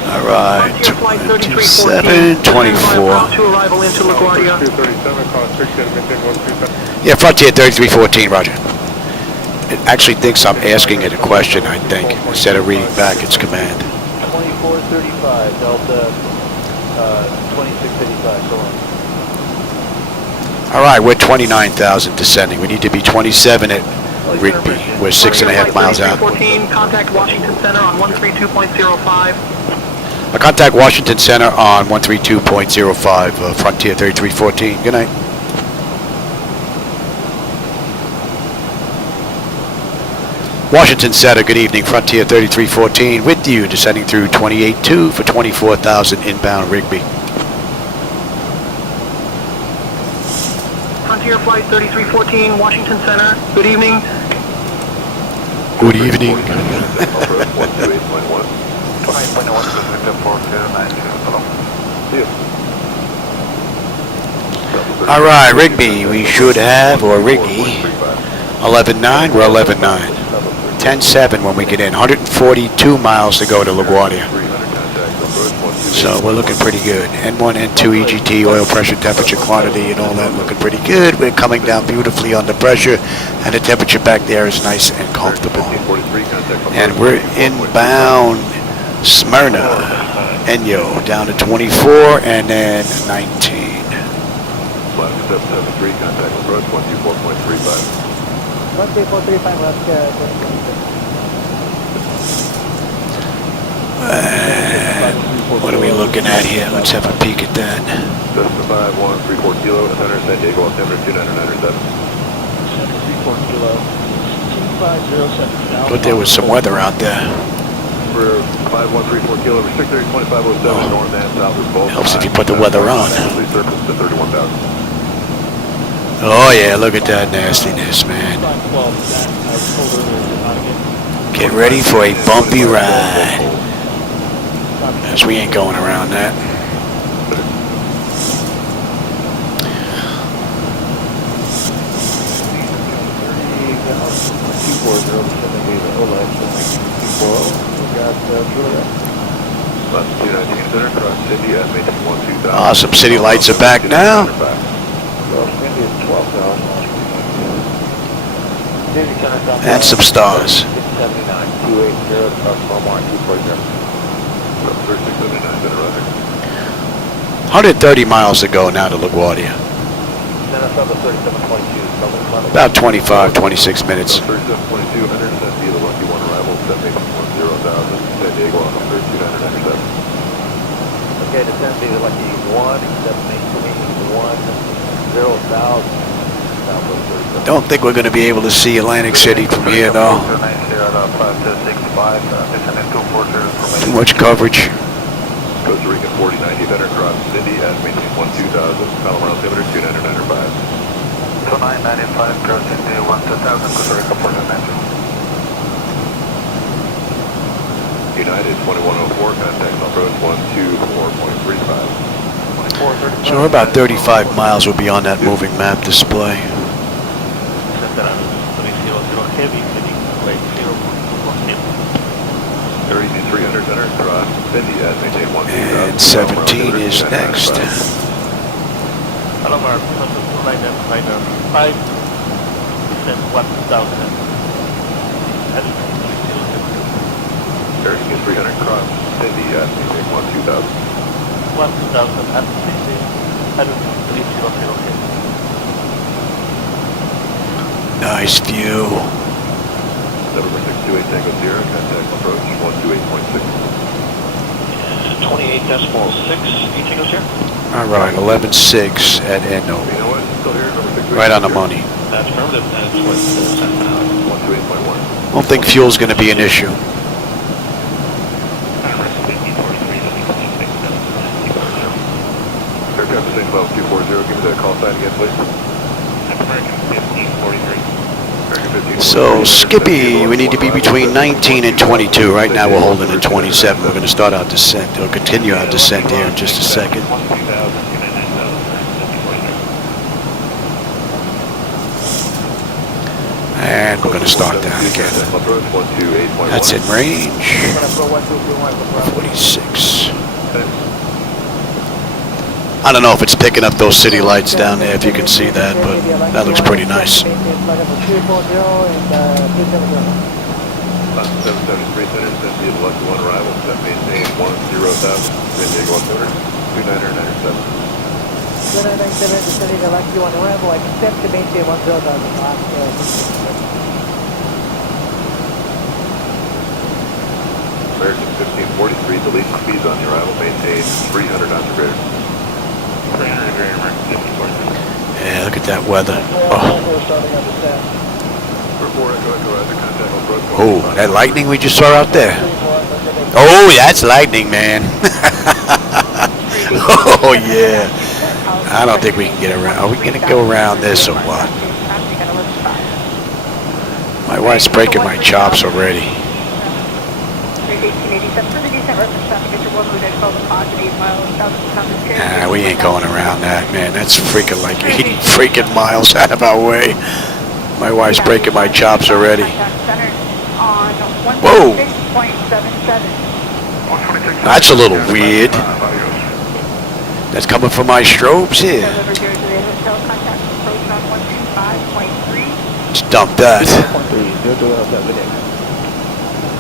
All right, 27, 24. Yeah, Frontier 3314, roger. It actually thinks I'm asking it a question, I think, instead of reading back its command. 2435, Delta 2685, so on. All right, we're 29,000 descending. We need to be 27 at Rigby. We're 6.5 miles out. 14, contact Washington Center on 132.05. Contact Washington Center on 132.05, Frontier 3314. Good night. Washington Center, good evening. Frontier 3314 with you, descending through 28.2 for 24,000 inbound Rigby. Frontier Flight 3314, Washington Center. Good evening. Good evening. All right, Rigby, we should have, or Rigby, 11.9, we're 11.9. 10.7 when we get in, 142 miles to go to LaGuardia. So we're looking pretty good. N1, N2, EGT, oil pressure, temperature, quantity, and all that looking pretty good. We're coming down beautifully under pressure, and the temperature back there is nice and comfortable. And we're inbound Smyrna, Enyo, down to 24, and then 19. 773, contact approach 124.35. 12435, what are we looking at here? Let's have a peek at that. Cessna 5134 kilo, Center San Diego, altimeter 2997. 34 kilo, 2507. But there was some weather out there. For 5134 kilo, restricted area 2507, north and south is both. Helps if you put the weather on. Please surface to 31,000. Oh yeah, look at that nastiness, man. Get ready for a bumpy ride. As we ain't going around that. Awesome, city lights are back now. And some stars. 130 miles to go now to LaGuardia. About 25, 26 minutes. Okay, descend to the lucky 1, 10,000. Don't think we're going to be able to see Atlantic City from here, though. Too much coverage. Costa Rica 4090, better cross Cindy at maintain 12000, Palomar altimeter 2995. 2995, cross Cindy 1000, Costa Rica 4090. United 2104, contact approach 124.35. So we're about 35 miles. We'll be on that moving map display. And 17 is next. Palomar 5 Airfield 300 cross Cindy at maintain 12000. 1000 at Cindy, Nice view. November 628 Tango Sierra, contact approach 128.6. 28.6, Tango Sierra. All right, 11.6 at Eno. You know what? Still here, number 628. Right on the money. That's affirmative. That's what sent out. 128.1. Don't think fuel's going to be an issue. Aircraft St. Cloud 240, give me that call sign again, please. American 1543. So, Skippy, we need to be between 19 and 22. Right now we're holding at 27. We're going to start our descent. We'll continue our descent here in just a second. And we're going to start down again. That's in range. 46. I don't know if it's picking up those city lights down there, if you can see that, but that looks pretty nice. 773 Center, San Diego, Lucky 1 arrival, set maintain 10,000, San Diego, altimeter 2997. 2997, descending to Lucky 1 arrival, accept to maintain 10,000. American 1543, delete speeds on the arrival, maintain 300 knots or greater. 300 or greater, American 1543. Yeah, look at that weather. Oh. Oh, that lightning we just saw out there. Oh, that's lightning, man. Oh, yeah. I don't think we can get around. Are we going to go around this or what? My wife's breaking my chops already. Nah, we ain't going around that, man. That's freaking like 80 freaking miles out of our way. My wife's breaking my chops already. Whoa! That's a little weird. That's coming from my strobes here. Let's dump that.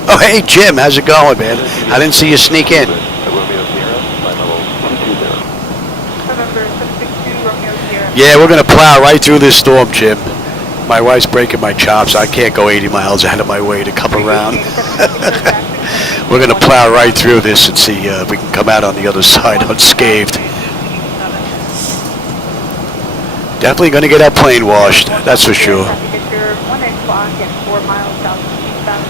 Oh, hey, Jim, how's it going, man? I didn't see you sneak in. Yeah, we're going to plow right through this storm, Jim. My wife's breaking my chops. I can't go 80 miles out of my way to come around. We're going to plow right through this and see if we can come out on the other side unscathed. Definitely going to get our plane washed, that's for sure.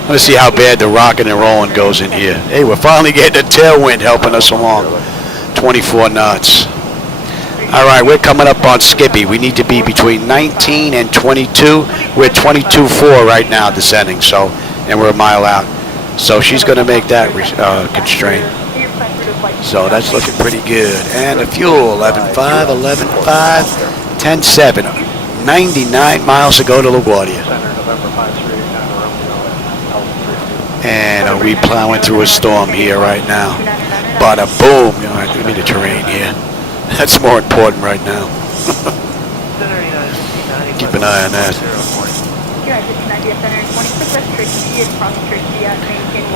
Let's see how bad the rocking and rolling goes in here. Hey, we're finally getting a tailwind helping us along. 24 knots. All right, we're coming up on Skippy. We need to be between 19 and 22. We're 22.4 right now descending, so, and we're a mile out. So she's going to make that constraint. So that's looking pretty good. And the fuel, 11.5, 11.5, 10.7. 99 miles to go to LaGuardia. And are we plowing through a storm here right now? Bada boom. You know, give me the terrain here. That's more important right now. Keep an eye on that.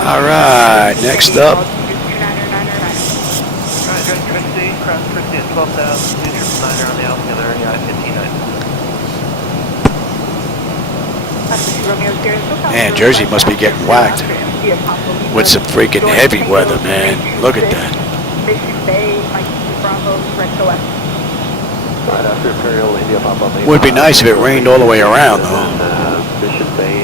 All right, next up. Man, Jersey must be getting whacked with some freaking heavy weather, man. Look at that. Would be nice if it rained all the way around, though.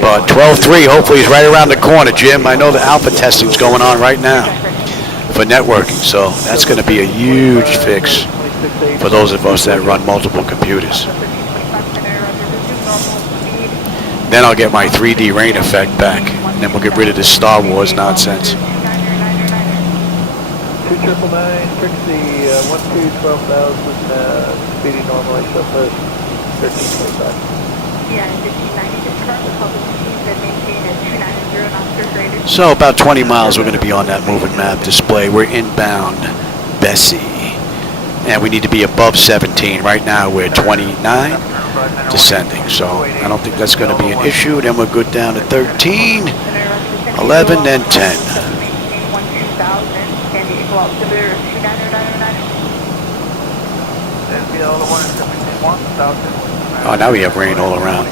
But 12.3 hopefully is right around the corner, Jim. I know the alpha testing's going on right now for networking, so that's going to be a huge fix for those of us that run multiple computers. Then I'll get my 3D rain effect back, and then we'll get rid of this Star Wars nonsense. 2999, Trixie, 12,000, speeding normally, southwest, 1325. Yeah, 1590, just currently public speeds and maintain at 290 knots per greater. So about 20 miles we're going to be on that moving map display. We're inbound Bessie, and we need to be above 17. Right now we're 29, descending, so I don't think that's going to be an issue. Then we're good down to 13, 11, then 10. Oh, now we have rain all around.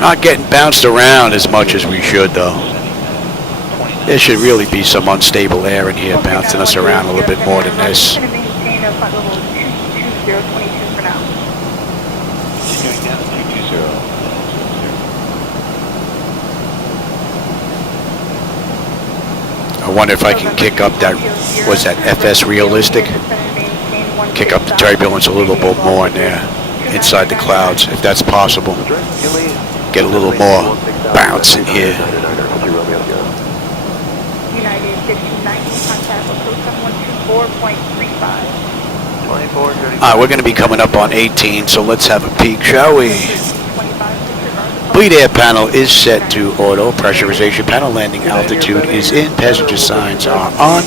Not getting bounced around as much as we should, though. There should really be some unstable air in here bouncing us around a little bit more than this. I wonder if I can kick up that, what's that, FS realistic? Kick up the turbulence a little bit more in there, inside the clouds, if that's possible. Get a little more bounce in here. Alright, we're going to be coming up on 18, so let's have a peek, shall we? Bleed air panel is set to auto. Pressurization panel landing altitude is in. Passenger signs are on.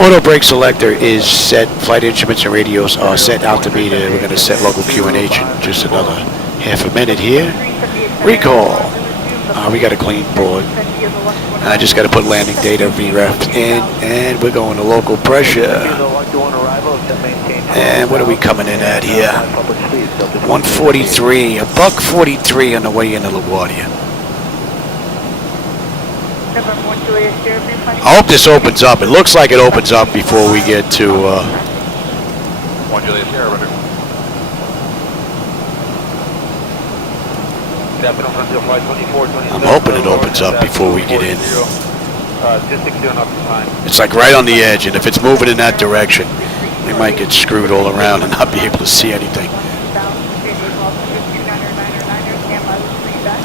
Auto brake selector is set. Flight instruments and radios are set. Altimeter, we're going to set local QNH in just another half a minute here. Recall. We got a clean board. I just got to put landing data VREF in, and we're going to local pressure. And what are we coming in at here? 143, $143 on the way into LaGuardia. I hope this opens up. It looks like it opens up before we get to. I'm hoping it opens up before we get in. It's like right on the edge, and if it's moving in that direction, we might get screwed all around and not be able to see anything.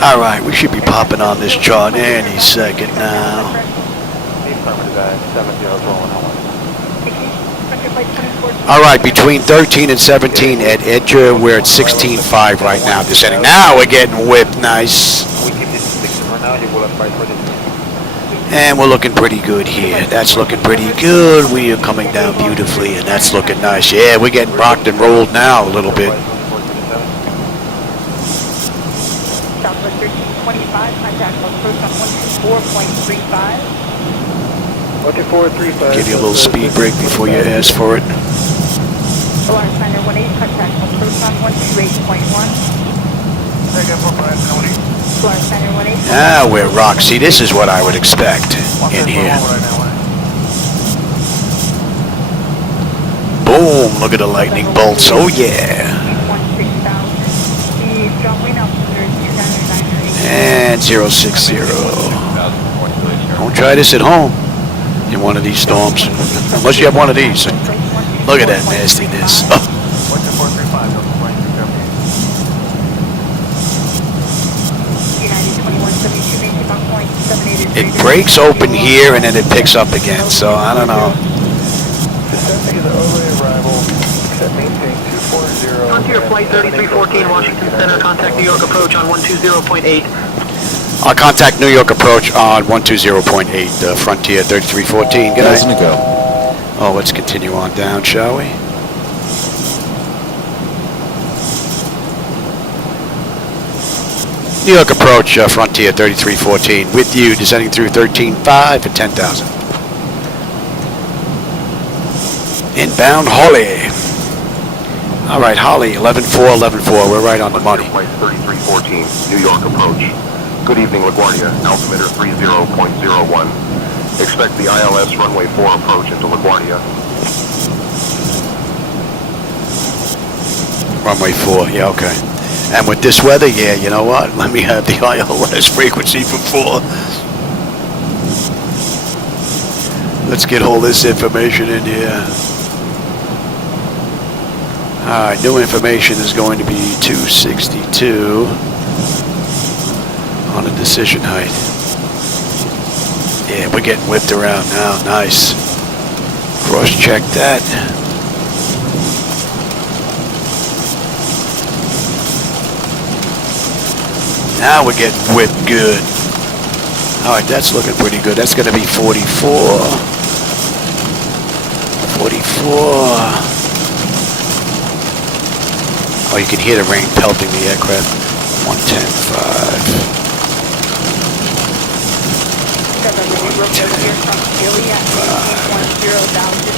All right, we should be popping on this chart any second now. All right, between 13 and 17 at Edger, we're at 16.5 right now, descending. Now we're getting whipped, nice. And we're looking pretty good here. That's looking pretty good. We are coming down beautifully, and that's looking nice. Yeah, we're getting rocked and rolled now a little bit. Southwest 1325, contact approach on 124.35. 12435. Give you a little speed break before you ask for it. Alarm signer 18, contact approach on 128.1. Alarm signer 18. Ah, we're rocked. See, this is what I would expect in here. Boom, look at the lightning bolts. Oh, yeah. And 060. Don't try this at home in one of these storms. Unless you have one of these. Look at that nastiness. Oh. It breaks open here and then it picks up again, so I don't know. Frontier Flight 3314, Washington Center, contact New York approach on 120.8. I'll contact New York approach on 120.8, Frontier 3314. Good night. Go. Oh, let's continue on down, shall we? New York approach, Frontier 3314, with you, descending through 13.5 at 10,000. Inbound Holly. All right, Holly, 11.4, we're right on the money. Flight 3314, New York approach. Good evening, LaGuardia, altimeter 30.01. Expect the ILS runway 4 approach into LaGuardia. Runway 4, yeah, okay. And with this weather, yeah, you know what? Let me have the ILS frequency for 4. Let's get all this information in here. Alright, new information is going to be 262 on the decision height. Yeah, we're getting whipped around now. Nice. Cross-check that. Now we're getting whipped good. Alright, that's looking pretty good. That's going to be 44. 44. Oh, you can hear the rain pelting the aircraft. 110.5.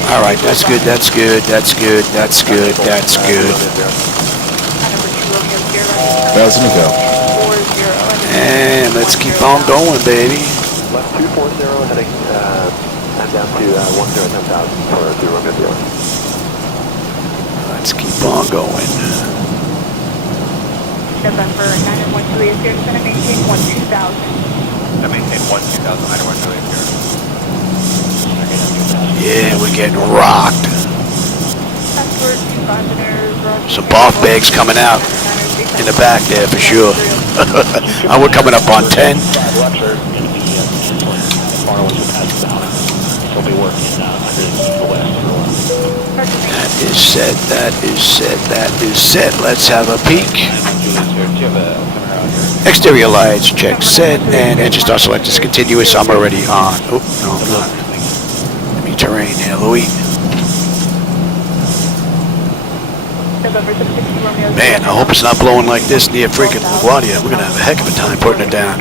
Alright, that's good, that's good, that's good, that's good, that's good. Thousand to go. And let's keep on going, baby. Left 240, heading down to 10,000 for 0. Let's keep on going. November 912 is here, going to maintain 12,000. I maintain 12000, I don't want to do it here. Yeah, we're getting rocked. Some bath bags coming out in the back there for sure. Oh, we're coming up on 10. That is set, that is set, that is set. Let's have a peek. Exterior lights, check set, and engine start select is continuous. I'm already on. Oh, no, look. Let me terrain here, Louis. Man, I hope it's not blowing like this near freaking Guardia. We're going to have a heck of a time putting it down.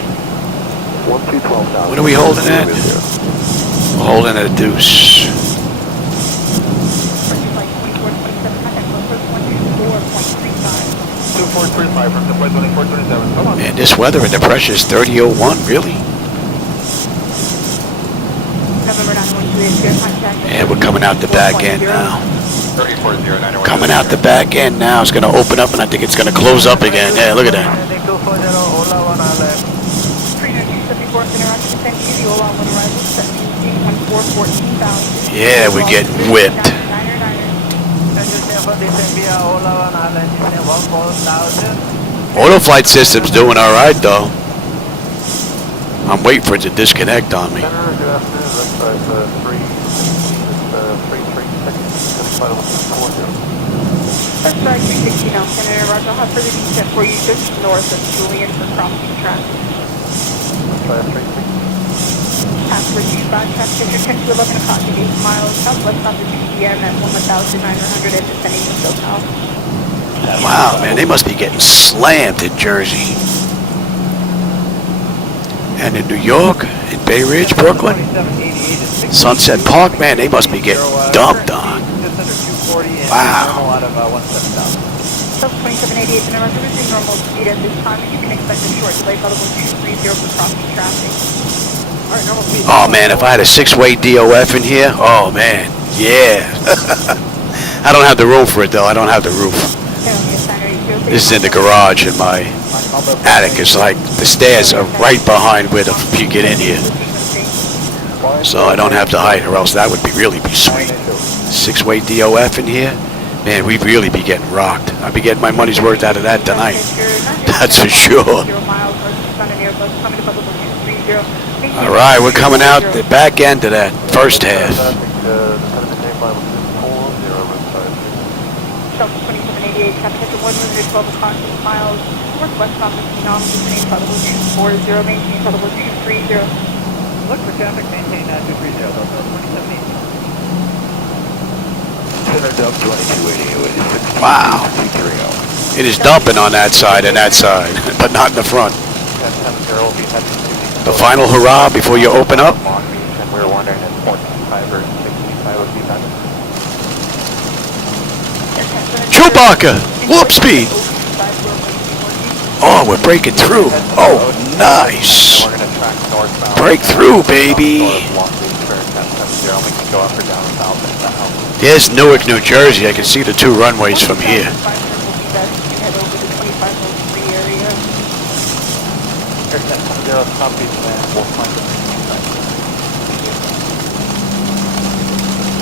What are we holding at? We're holding at a deuce. Man, this weather and the pressure is 30.01, really? Yeah, we're coming out the back end now. Coming out the back end now. It's going to open up and I think it's going to close up again. Yeah, look at that. Yeah, we're getting whipped. Auto flight system's doing all right, though. I'm waiting for it to disconnect on me. That's 360 now, Senator Roger. I'll have further descent for you just north of Julian for crossing traffic. towards eastbound traffic, you're 10 to 11 o'clock at 8 miles, southwest off the GDM at 1,900 and descending to SoCal. Wow, man, they must be getting slammed in Jersey. And in New York, in Bay Ridge, Brooklyn, Sunset Park, man, they must be getting dumped on. Wow. Sub 2788 and around within normal speed at this time, you can expect a short delay for level 230 for crossing traffic. Alright, normal speed. Oh man, if I had a 6-way DOF in here, oh man, yeah. I don't have the room for it though, I don't have the roof. This is in the garage in my attic. It's like the stairs are right behind where you get in here. So I don't have to hide, or else that would really be sweet. 6-way DOF in here, man, we'd really be getting rocked. I'd be getting my money's worth out of that tonight. That's for sure. Alright, we're coming out the back end of that first half. Delta 2788, traffic at the 112 o'clock miles, northwest off the Phenom, descending to level 240, maintain to level 230. Look for traffic, maintain 230, Delta 2788. Wow. It is dumping on that side and that side, but not in the front. The final hurrah before you open up. We're wondering if 14.5 or 65 would be better. Chewbacca! Warp speed! Oh, we're breaking through. Oh, nice. Break through, baby. There's Newark, New Jersey. I can see the 2 runways from here.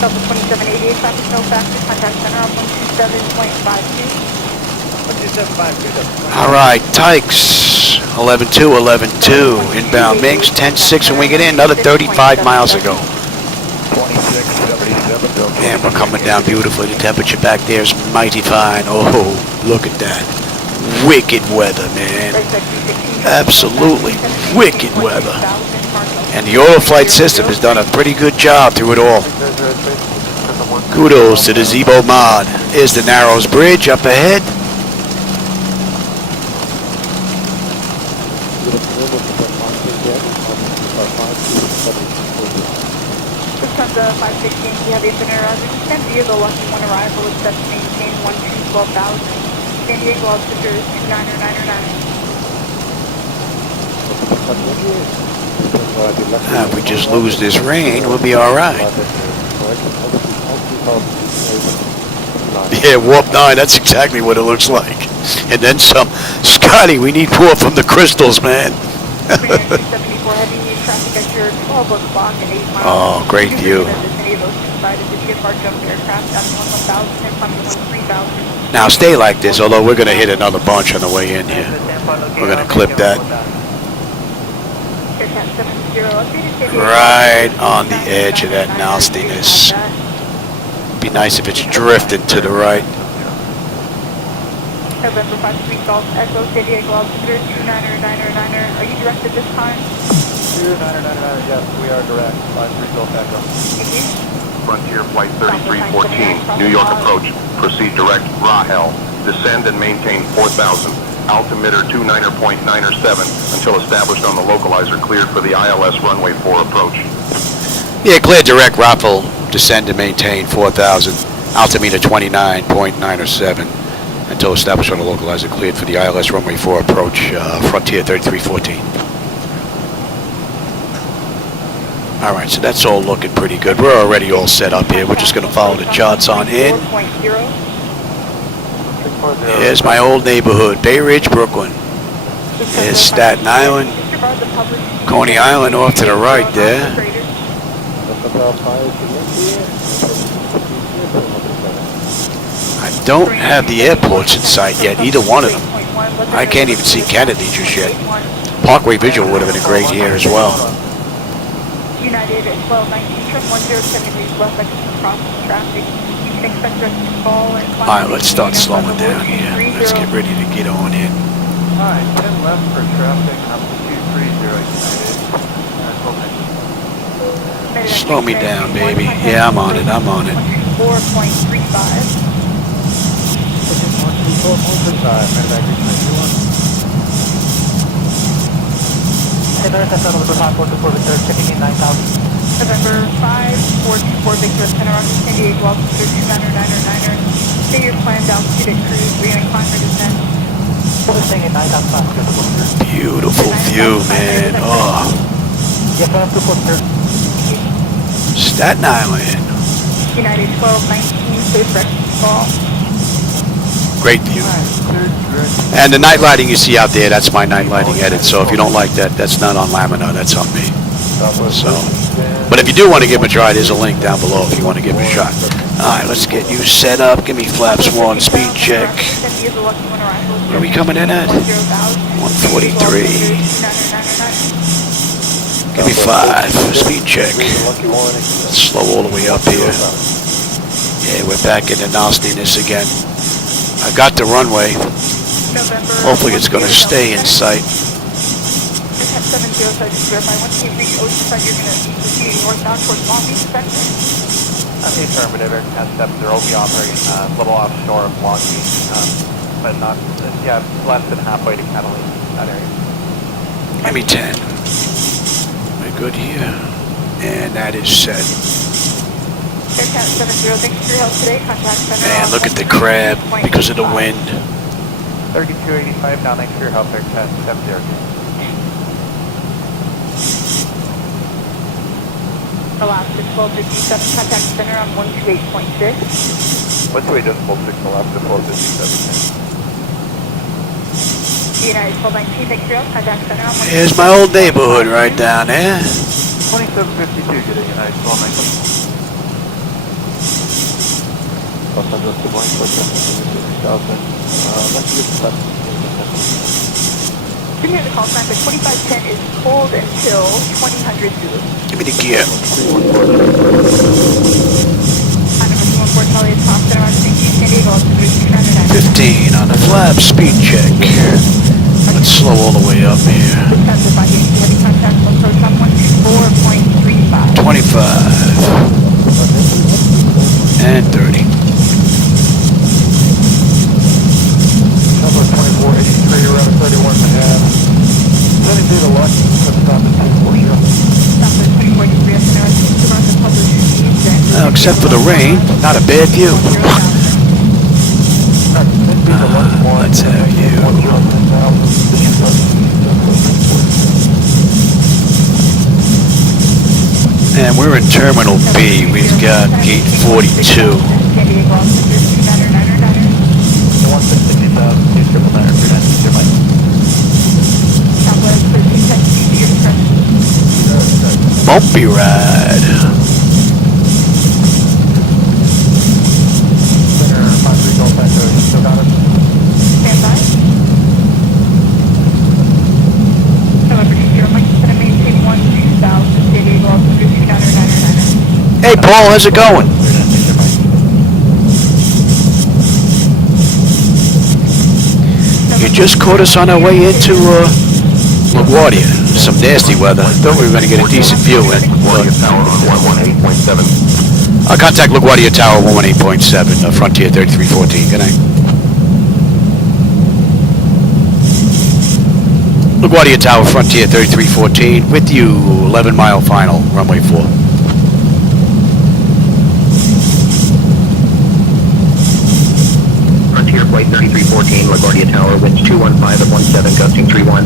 Delta 2788, traffic no faster, contact center on 127.52. All right, Tykes, 11-2, 11-2, inbound Minx, 10-6, and we get in another 35 miles ago. And we're coming down beautifully. The temperature back there is mighty fine. Oh, look at that. Wicked weather, man. Absolutely wicked weather. And the auto flight system has done a pretty good job through it all. Kudos to the Zibo-Mod. Here's the Narrows Bridge up ahead. Lufthansa 516, you have Infinite San Diego, lucky one arrival is set to maintain 12,000. San Diego altitude is 29999. If we just lose this rain, we'll be all right. Yeah, warp 9, that's exactly what it looks like. And then some. Scotty, we need more from the crystals, man. Oh, great view. Now stay like this, although we're going to hit another bunch on the way in here. We're going to clip that. Right on the edge of that nastiness. Be nice if it's drifting to the right. November 53 Golf Echo San Diego altitude 29999. Are you direct at this time? 2999, yes, we are direct. 53 Golf Echo. Frontier Flight 3314, New York approach. Proceed direct, Rahel. Descend and maintain 4,000. Altimeter 29.97 until established on the localizer, cleared for the ILS runway 4 approach. Yeah, clear direct, Raffle. Descend and maintain 4,000. Altimeter 29.97 until established on the localizer, cleared for the ILS runway 4 approach. Frontier 3314. All right, so that's all looking pretty good. We're already all set up here. We're just going to follow the charts on in. Here's my old neighborhood, Bay Ridge, Brooklyn. There's Staten Island, Coney Island off to the right there. I don't have the airports in sight yet, either one of them. I can't even see Kennedy just yet. Parkway Visual would have been a great year as well. United at 1219, trim 107 degrees left, across traffic. You can expect us to fall and climb. Alright, let's start slowing down here. Let's get ready to get on in. Alright, 10 left for traffic, up to 230 United. Slow me down, baby. Yeah, I'm on it. I'm on it. 4.35. November 5, 424 Victor Center on San Diego, altitude 299er. Stay your planned altitude at cruise, re-incline for descent. Beautiful view, man. Oh. Staten Island. United 1219, safe breakfast call. Great view. And the night lighting you see out there, that's my night lighting edit. So if you don't like that, that's not on Lamina, that's on me. So, but if you do want to give him a try, there's a link down below if you want to give him a shot. Alright, let's get you set up. Give me flaps 1, speed check. Where are we coming in at? 143. Give me 5, speed check. Let's slow all the way up here. Yeah, we're back into nastiness again. I got the runway. Hopefully it's going to stay in sight. 70, so I just verify. Once you reach Oceanside, you're going to be proceeding northbound towards Long Beach Center. Affirmative, Air 10-70 will be operating a little offshore of Long Beach, but not, yeah, less than halfway to Catalina, that area. Give me 10. We're good here. And that is set. Air 10-70, thanks for your help today. Contact center. Man, look at the crab because of the wind. 3285 down, thanks for your help, Air 10-70. Alaska 1257, contact center on 128.6. What's the way just 12.6 Alaska 1257? United 1219, thanks for your help. Contact center on 128.6. Here's my old neighborhood right down there. 2752, get it, United 1219. Give me the call sign, but 2510 is cold until 2000 Zulu. Give me the gear. 15 on the flap, speed check. Let's slow all the way up here. 25 and 30. Number 2483, around 31 and a half. Letting do the luck, stop at 240. Well, except for the rain, not a bad view. Let's have you. And we're in Terminal B. We've got gate 42. Bumpy ride. Hey Paul, how's it going? You just caught us on our way into LaGuardia. Some nasty weather. Thought we were going to get a decent view in. I'll contact LaGuardia Tower 118.7, Frontier 3314. Good night. LaGuardia Tower, Frontier 3314, with you, 11-mile final, runway 4. Frontier Flight 3314, LaGuardia Tower, winds 215 at 17, gusting 31.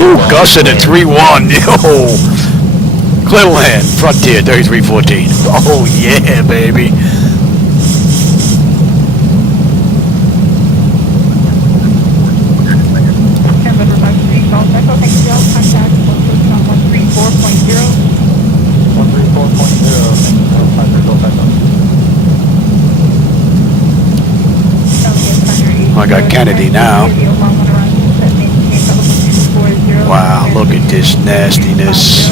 Ooh, gusting at 31, yo! Cleveland, Frontier 3314. Oh yeah, baby. I got Kennedy now. Wow, look at this nastiness.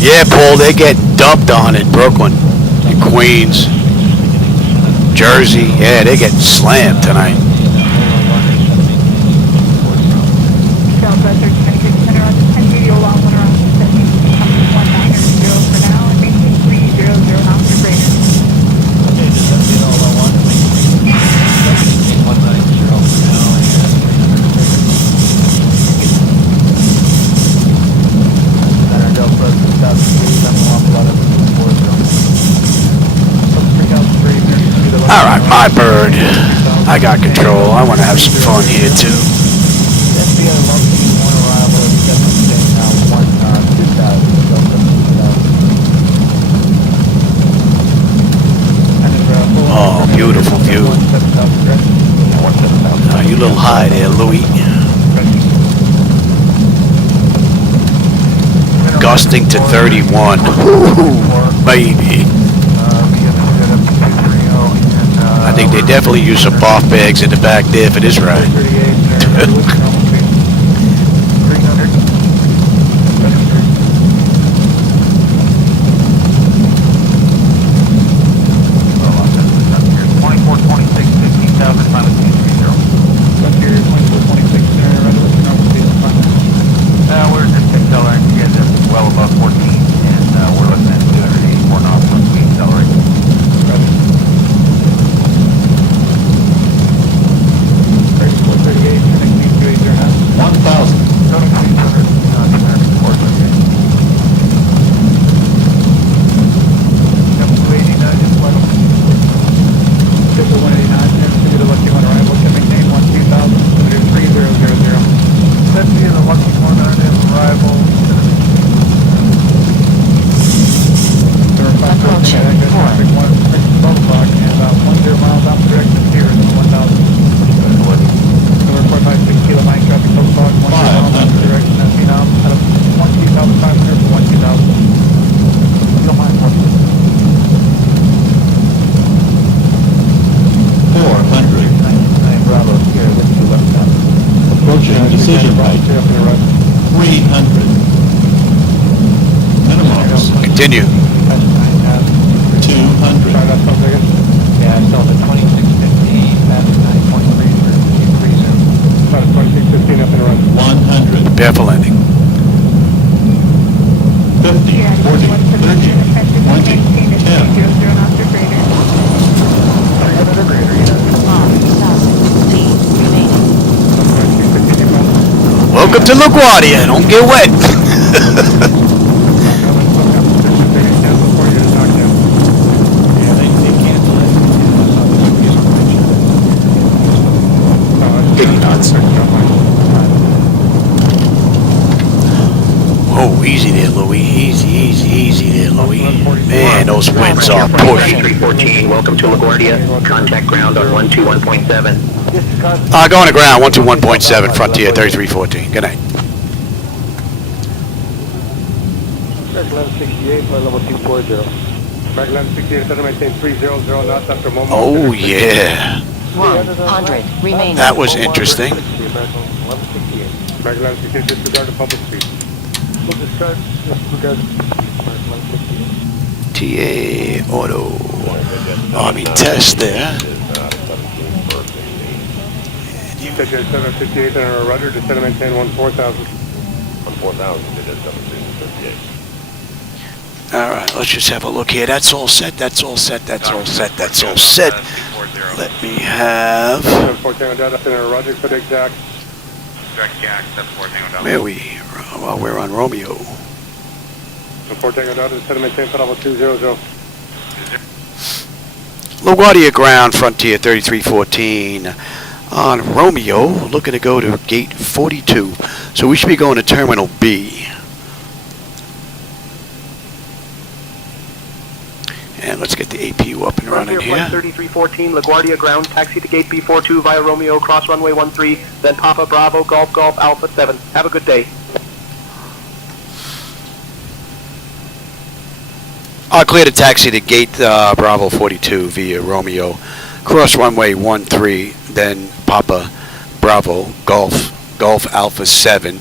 Yeah, Paul, they get dumped on in Brooklyn, in Queens, Jersey. Yeah, they get slammed tonight. Alright, my bird. I got control. I want to have some fun here too. Oh, beautiful view. You a little high there, Louis. Gusting to 31. Ooh, baby. I think they definitely use some boff bags in the back there for this ride. We're just accelerating to get well above 14, and we're looking at 284 knots once we accelerate. Decision right. 300. Minimums. Continue. 200. Yeah, I saw the 2615, that's 9.3 for 2615 up and running. 100. Prepare for landing. 50, 40, 30, 20, 10. Welcome to LaGuardia. Don't get wet. Oh, easy there, Louis. Easy there, Louis. Man, those winds are pushing. 314, welcome to LaGuardia. Contact ground on 121.7. Going to ground, 121.7, Frontier 3314. Good night. 1168, flight level 240. Back 1168, center maintain 300 knots after moment. Oh, yeah. 100 remaining. That was interesting. Back 1168, disregard the public speed. Disregard TA Auto. Army test there. 758 and a rudder, descend and maintain 14,000. 14,000, it is 758. All right, let's just have a look here. That's all set. That's all set. Let me have. Where we? Well, we're on Romeo. LaGuardia ground, Frontier 3314. On Romeo, looking to go to gate 42. So we should be going to Terminal B. And let's get the APU up and running here. Flight 3314, LaGuardia ground, taxi to gate B42 via Romeo, cross runway 13, then Papa Bravo, Golf Golf, Alpha 7. Have a good day. I'll clear the taxi to gate Bravo 42 via Romeo, cross runway 13, then Papa Bravo, Golf Alpha 7.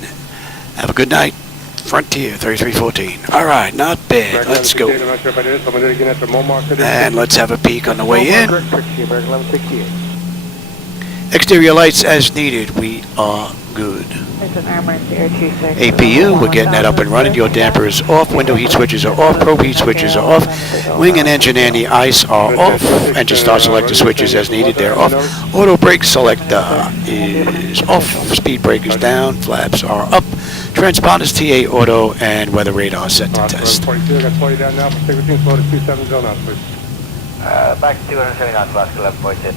Have a good night. Frontier 3314. All right, not bad. Let's go. And let's have a peek on the way in. Exterior lights as needed. We are good. APU, we're getting that up and running. Your damper is off. Window heat switches are off. Probe heat switches are off. Wing and engine anti-ice are off. Engine start selector switches as needed. They're off. Auto brake selector is off. Speed brake is down. Flaps are up. Transponders TA auto and weather radar set to test. Back to 270 knots, last 11.2.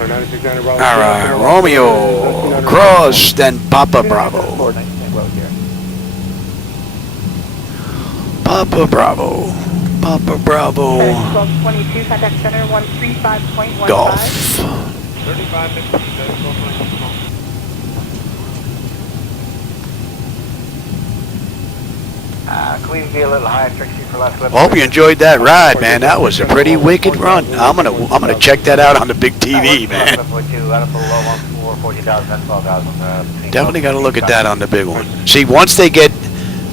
Alright, Romeo, cross, then Papa Bravo. Papa Bravo, Papa Bravo, 1222, contact center 135.15. Golf. 35 minutes. Can we be a little higher, Trixie, for last 11? Hope you enjoyed that ride, man. That was a pretty wicked run. I'm gonna check that out on the big TV, man. Definitely got to look at that on the big one. See, once they get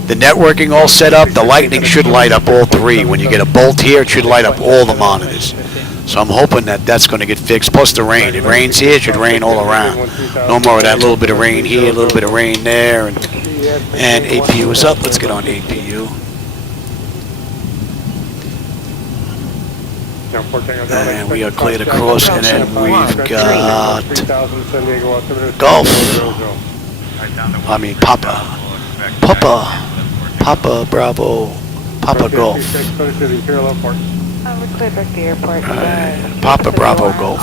the networking all set up, the lightning should light up all three. When you get a bolt here, it should light up all the monitors. So I'm hoping that that's going to get fixed. Plus the rain. It rains here, it should rain all around. No more of that little bit of rain here, a little bit of rain there, and APU is up. Let's get on APU. And we are cleared across, and then we've got Golf. I mean Papa. Papa Bravo. Papa Golf. We're cleared back to the airport. Papa Bravo Golf.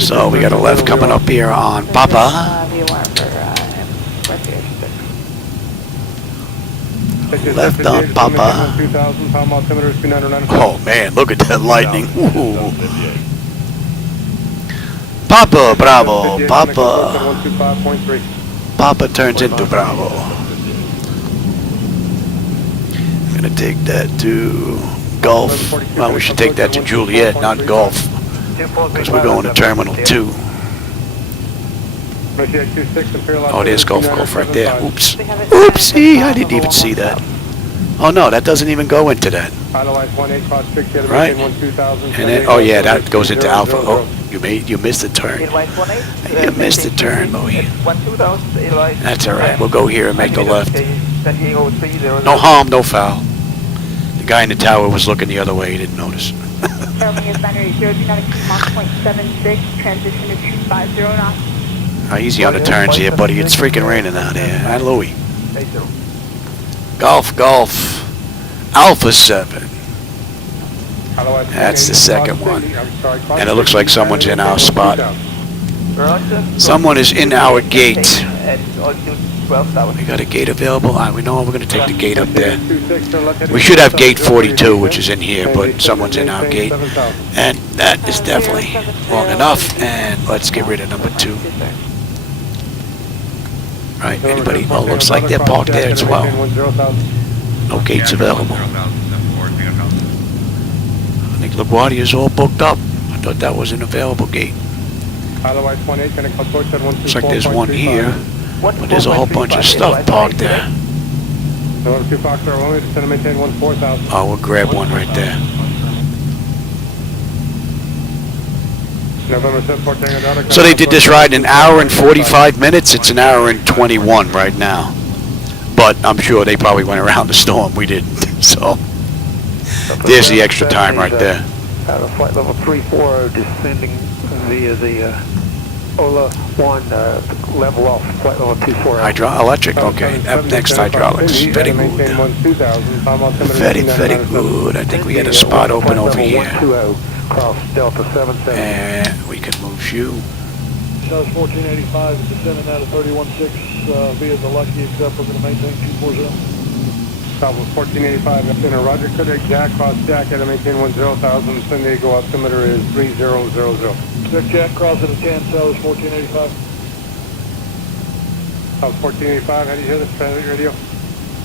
So we got a left coming up here on Papa. Left on Papa. Oh man, look at that lightning. Ooh. Papa Bravo. Papa turns into Bravo. I'm gonna take that to Golf. Well, we should take that to Juliet, not Golf, because we're going to Terminal 2. Oh, there's Golf right there. Oops. Oopsie, I didn't even see that. Oh no, that doesn't even go into that. Right? And then, oh yeah, that goes into Alpha. Oh, you missed the turn. You missed the turn, Louis. That's alright, we'll go here and make the left. No harm, no foul. The guy in the tower was looking the other way, he didn't notice. Easy on the turns here, buddy. It's freaking raining out here. Hi, Louie. Golf. Alpha 7. That's the second one. And it looks like someone's in our spot. Someone is in our gate. We got a gate available. We know we're going to take the gate up there. We should have gate 42, which is in here, but someone's in our gate. And that is definitely long enough. And let's get rid of number 2. Right, anybody? Oh, looks like they're parked there as well. No gates available. I think LaGuardia is all booked up. I thought that was an available gate. Looks like there's one here, but there's a whole bunch of stuff parked there. Oh, we'll grab one right there. So they did this ride in an hour and 45 minutes. It's an hour and 21 right now. But I'm sure they probably went around the storm. We didn't. So there's the extra time right there. Flight level 34 descending via the Ola 1 level off flight level 24. Electric, okay. Up next, hydraulics. Very good. Very good. I think we had a spot open over here. Cross Delta 77. And we can move you. South 1485 is descending out of 316 via the Lucky, except we're going to maintain 240. South 1485, that's in a Roger, Quebec, Jack, cross Jack, at a maintain 10,000, San Diego altimeter is 3000. Quebec, Jack, cross at a 10, South 1485. South 1485, how do you hear this transit radio?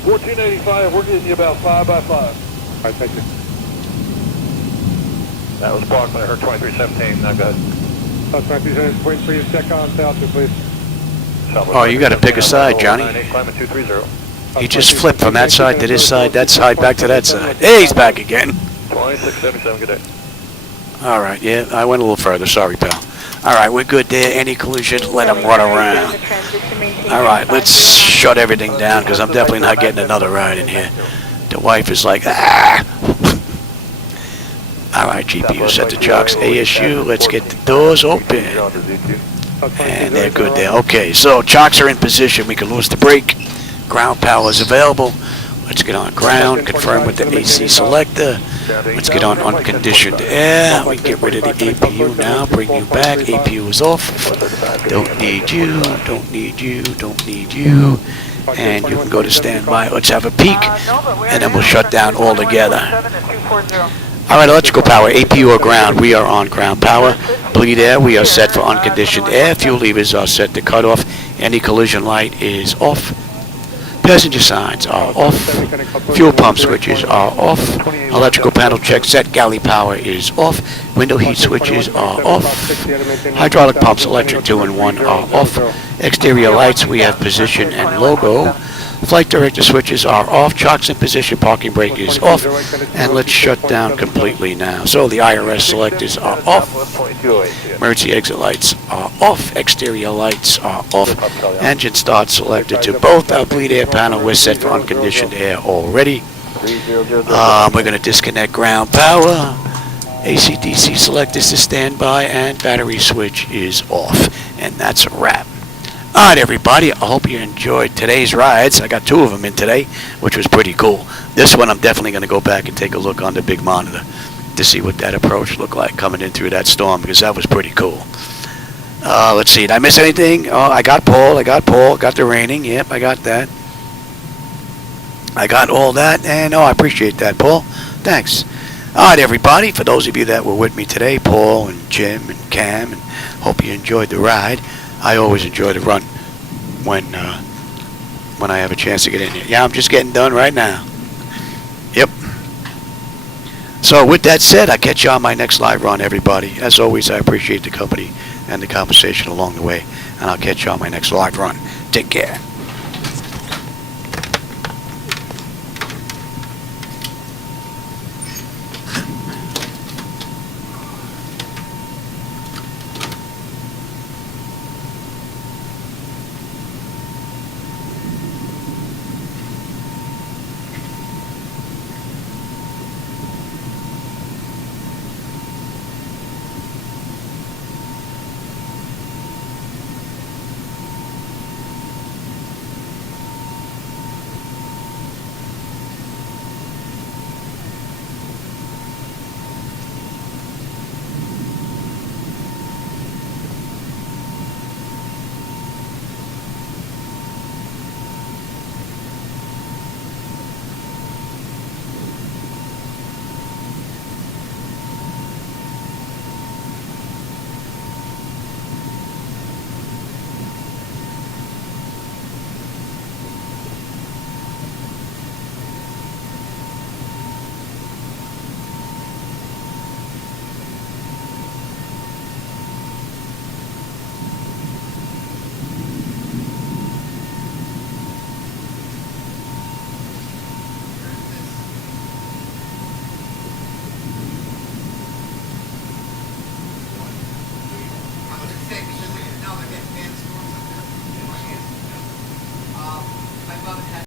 1485, we're getting you about 5 by 5. All right, thank you. That was blocked when I heard 2317. Now go ahead. 2317, wait for you to check on altitude, please. Oh, you got to pick a side, Johnny. He just flipped from that side to this side, that side, back to that side. Hey, he's back again. 2677, good day. All right, yeah, I went a little further. Sorry, pal. All right, we're good there. Any collision, let him run around. All right, let's shut everything down because I'm definitely not getting another ride in here. The wife is like, ah. All right, GPU set the chocks. ASU, let's get the doors open. And they're good there. Okay, so chocks are in position. We can lose the brake. Ground power is available. Let's get on ground, confirm with the AC selector. Let's get on unconditioned air. We get rid of the APU now, bring you back. APU is off. Don't need you, don't need you, don't need you. And you can go to standby. Let's have a peek, and then we'll shut down altogether. All right, electrical power, APU or ground. We are on ground power. Bleed air, we are set for unconditioned air. Fuel levers are set to cut off. Any collision light is off. Passenger signs are off. Fuel pump switches are off. Electrical panel check set. Galley power is off. Window heat switches are off. Hydraulic pumps, electric 2 and 1 are off. Exterior lights, we have position and logo. Flight director switches are off. Chocks in position. Parking brake is off. And let's shut down completely now. So the IRS selectors are off. Emergency exit lights are off. Exterior lights are off. Engine start selected to both. Our bleed air panel, we're set for unconditioned air already. We're going to disconnect ground power. AC/DC selectors to standby, and battery switch is off. And that's a wrap. All right, everybody, I hope you enjoyed today's rides. I got 2 of them in today, which was pretty cool. This one I'm definitely going to go back and take a look on the big monitor to see what that approach looked like coming in through that storm, because that was pretty cool. Let's see, did I miss anything? Oh, I got Paul, got the raining, yep, I got that. I got all that, and I appreciate that, Paul. Thanks. All right, everybody, for those of you that were with me today, Paul and Jim and Cam, and hope you enjoyed the ride. I always enjoy the run when I have a chance to get in here. Yeah, I'm just getting done right now. Yep. So with that said, I'll catch you on my next live run, everybody. As always, I appreciate the company and the conversation along the way, and I'll catch you on my next live run. Take care.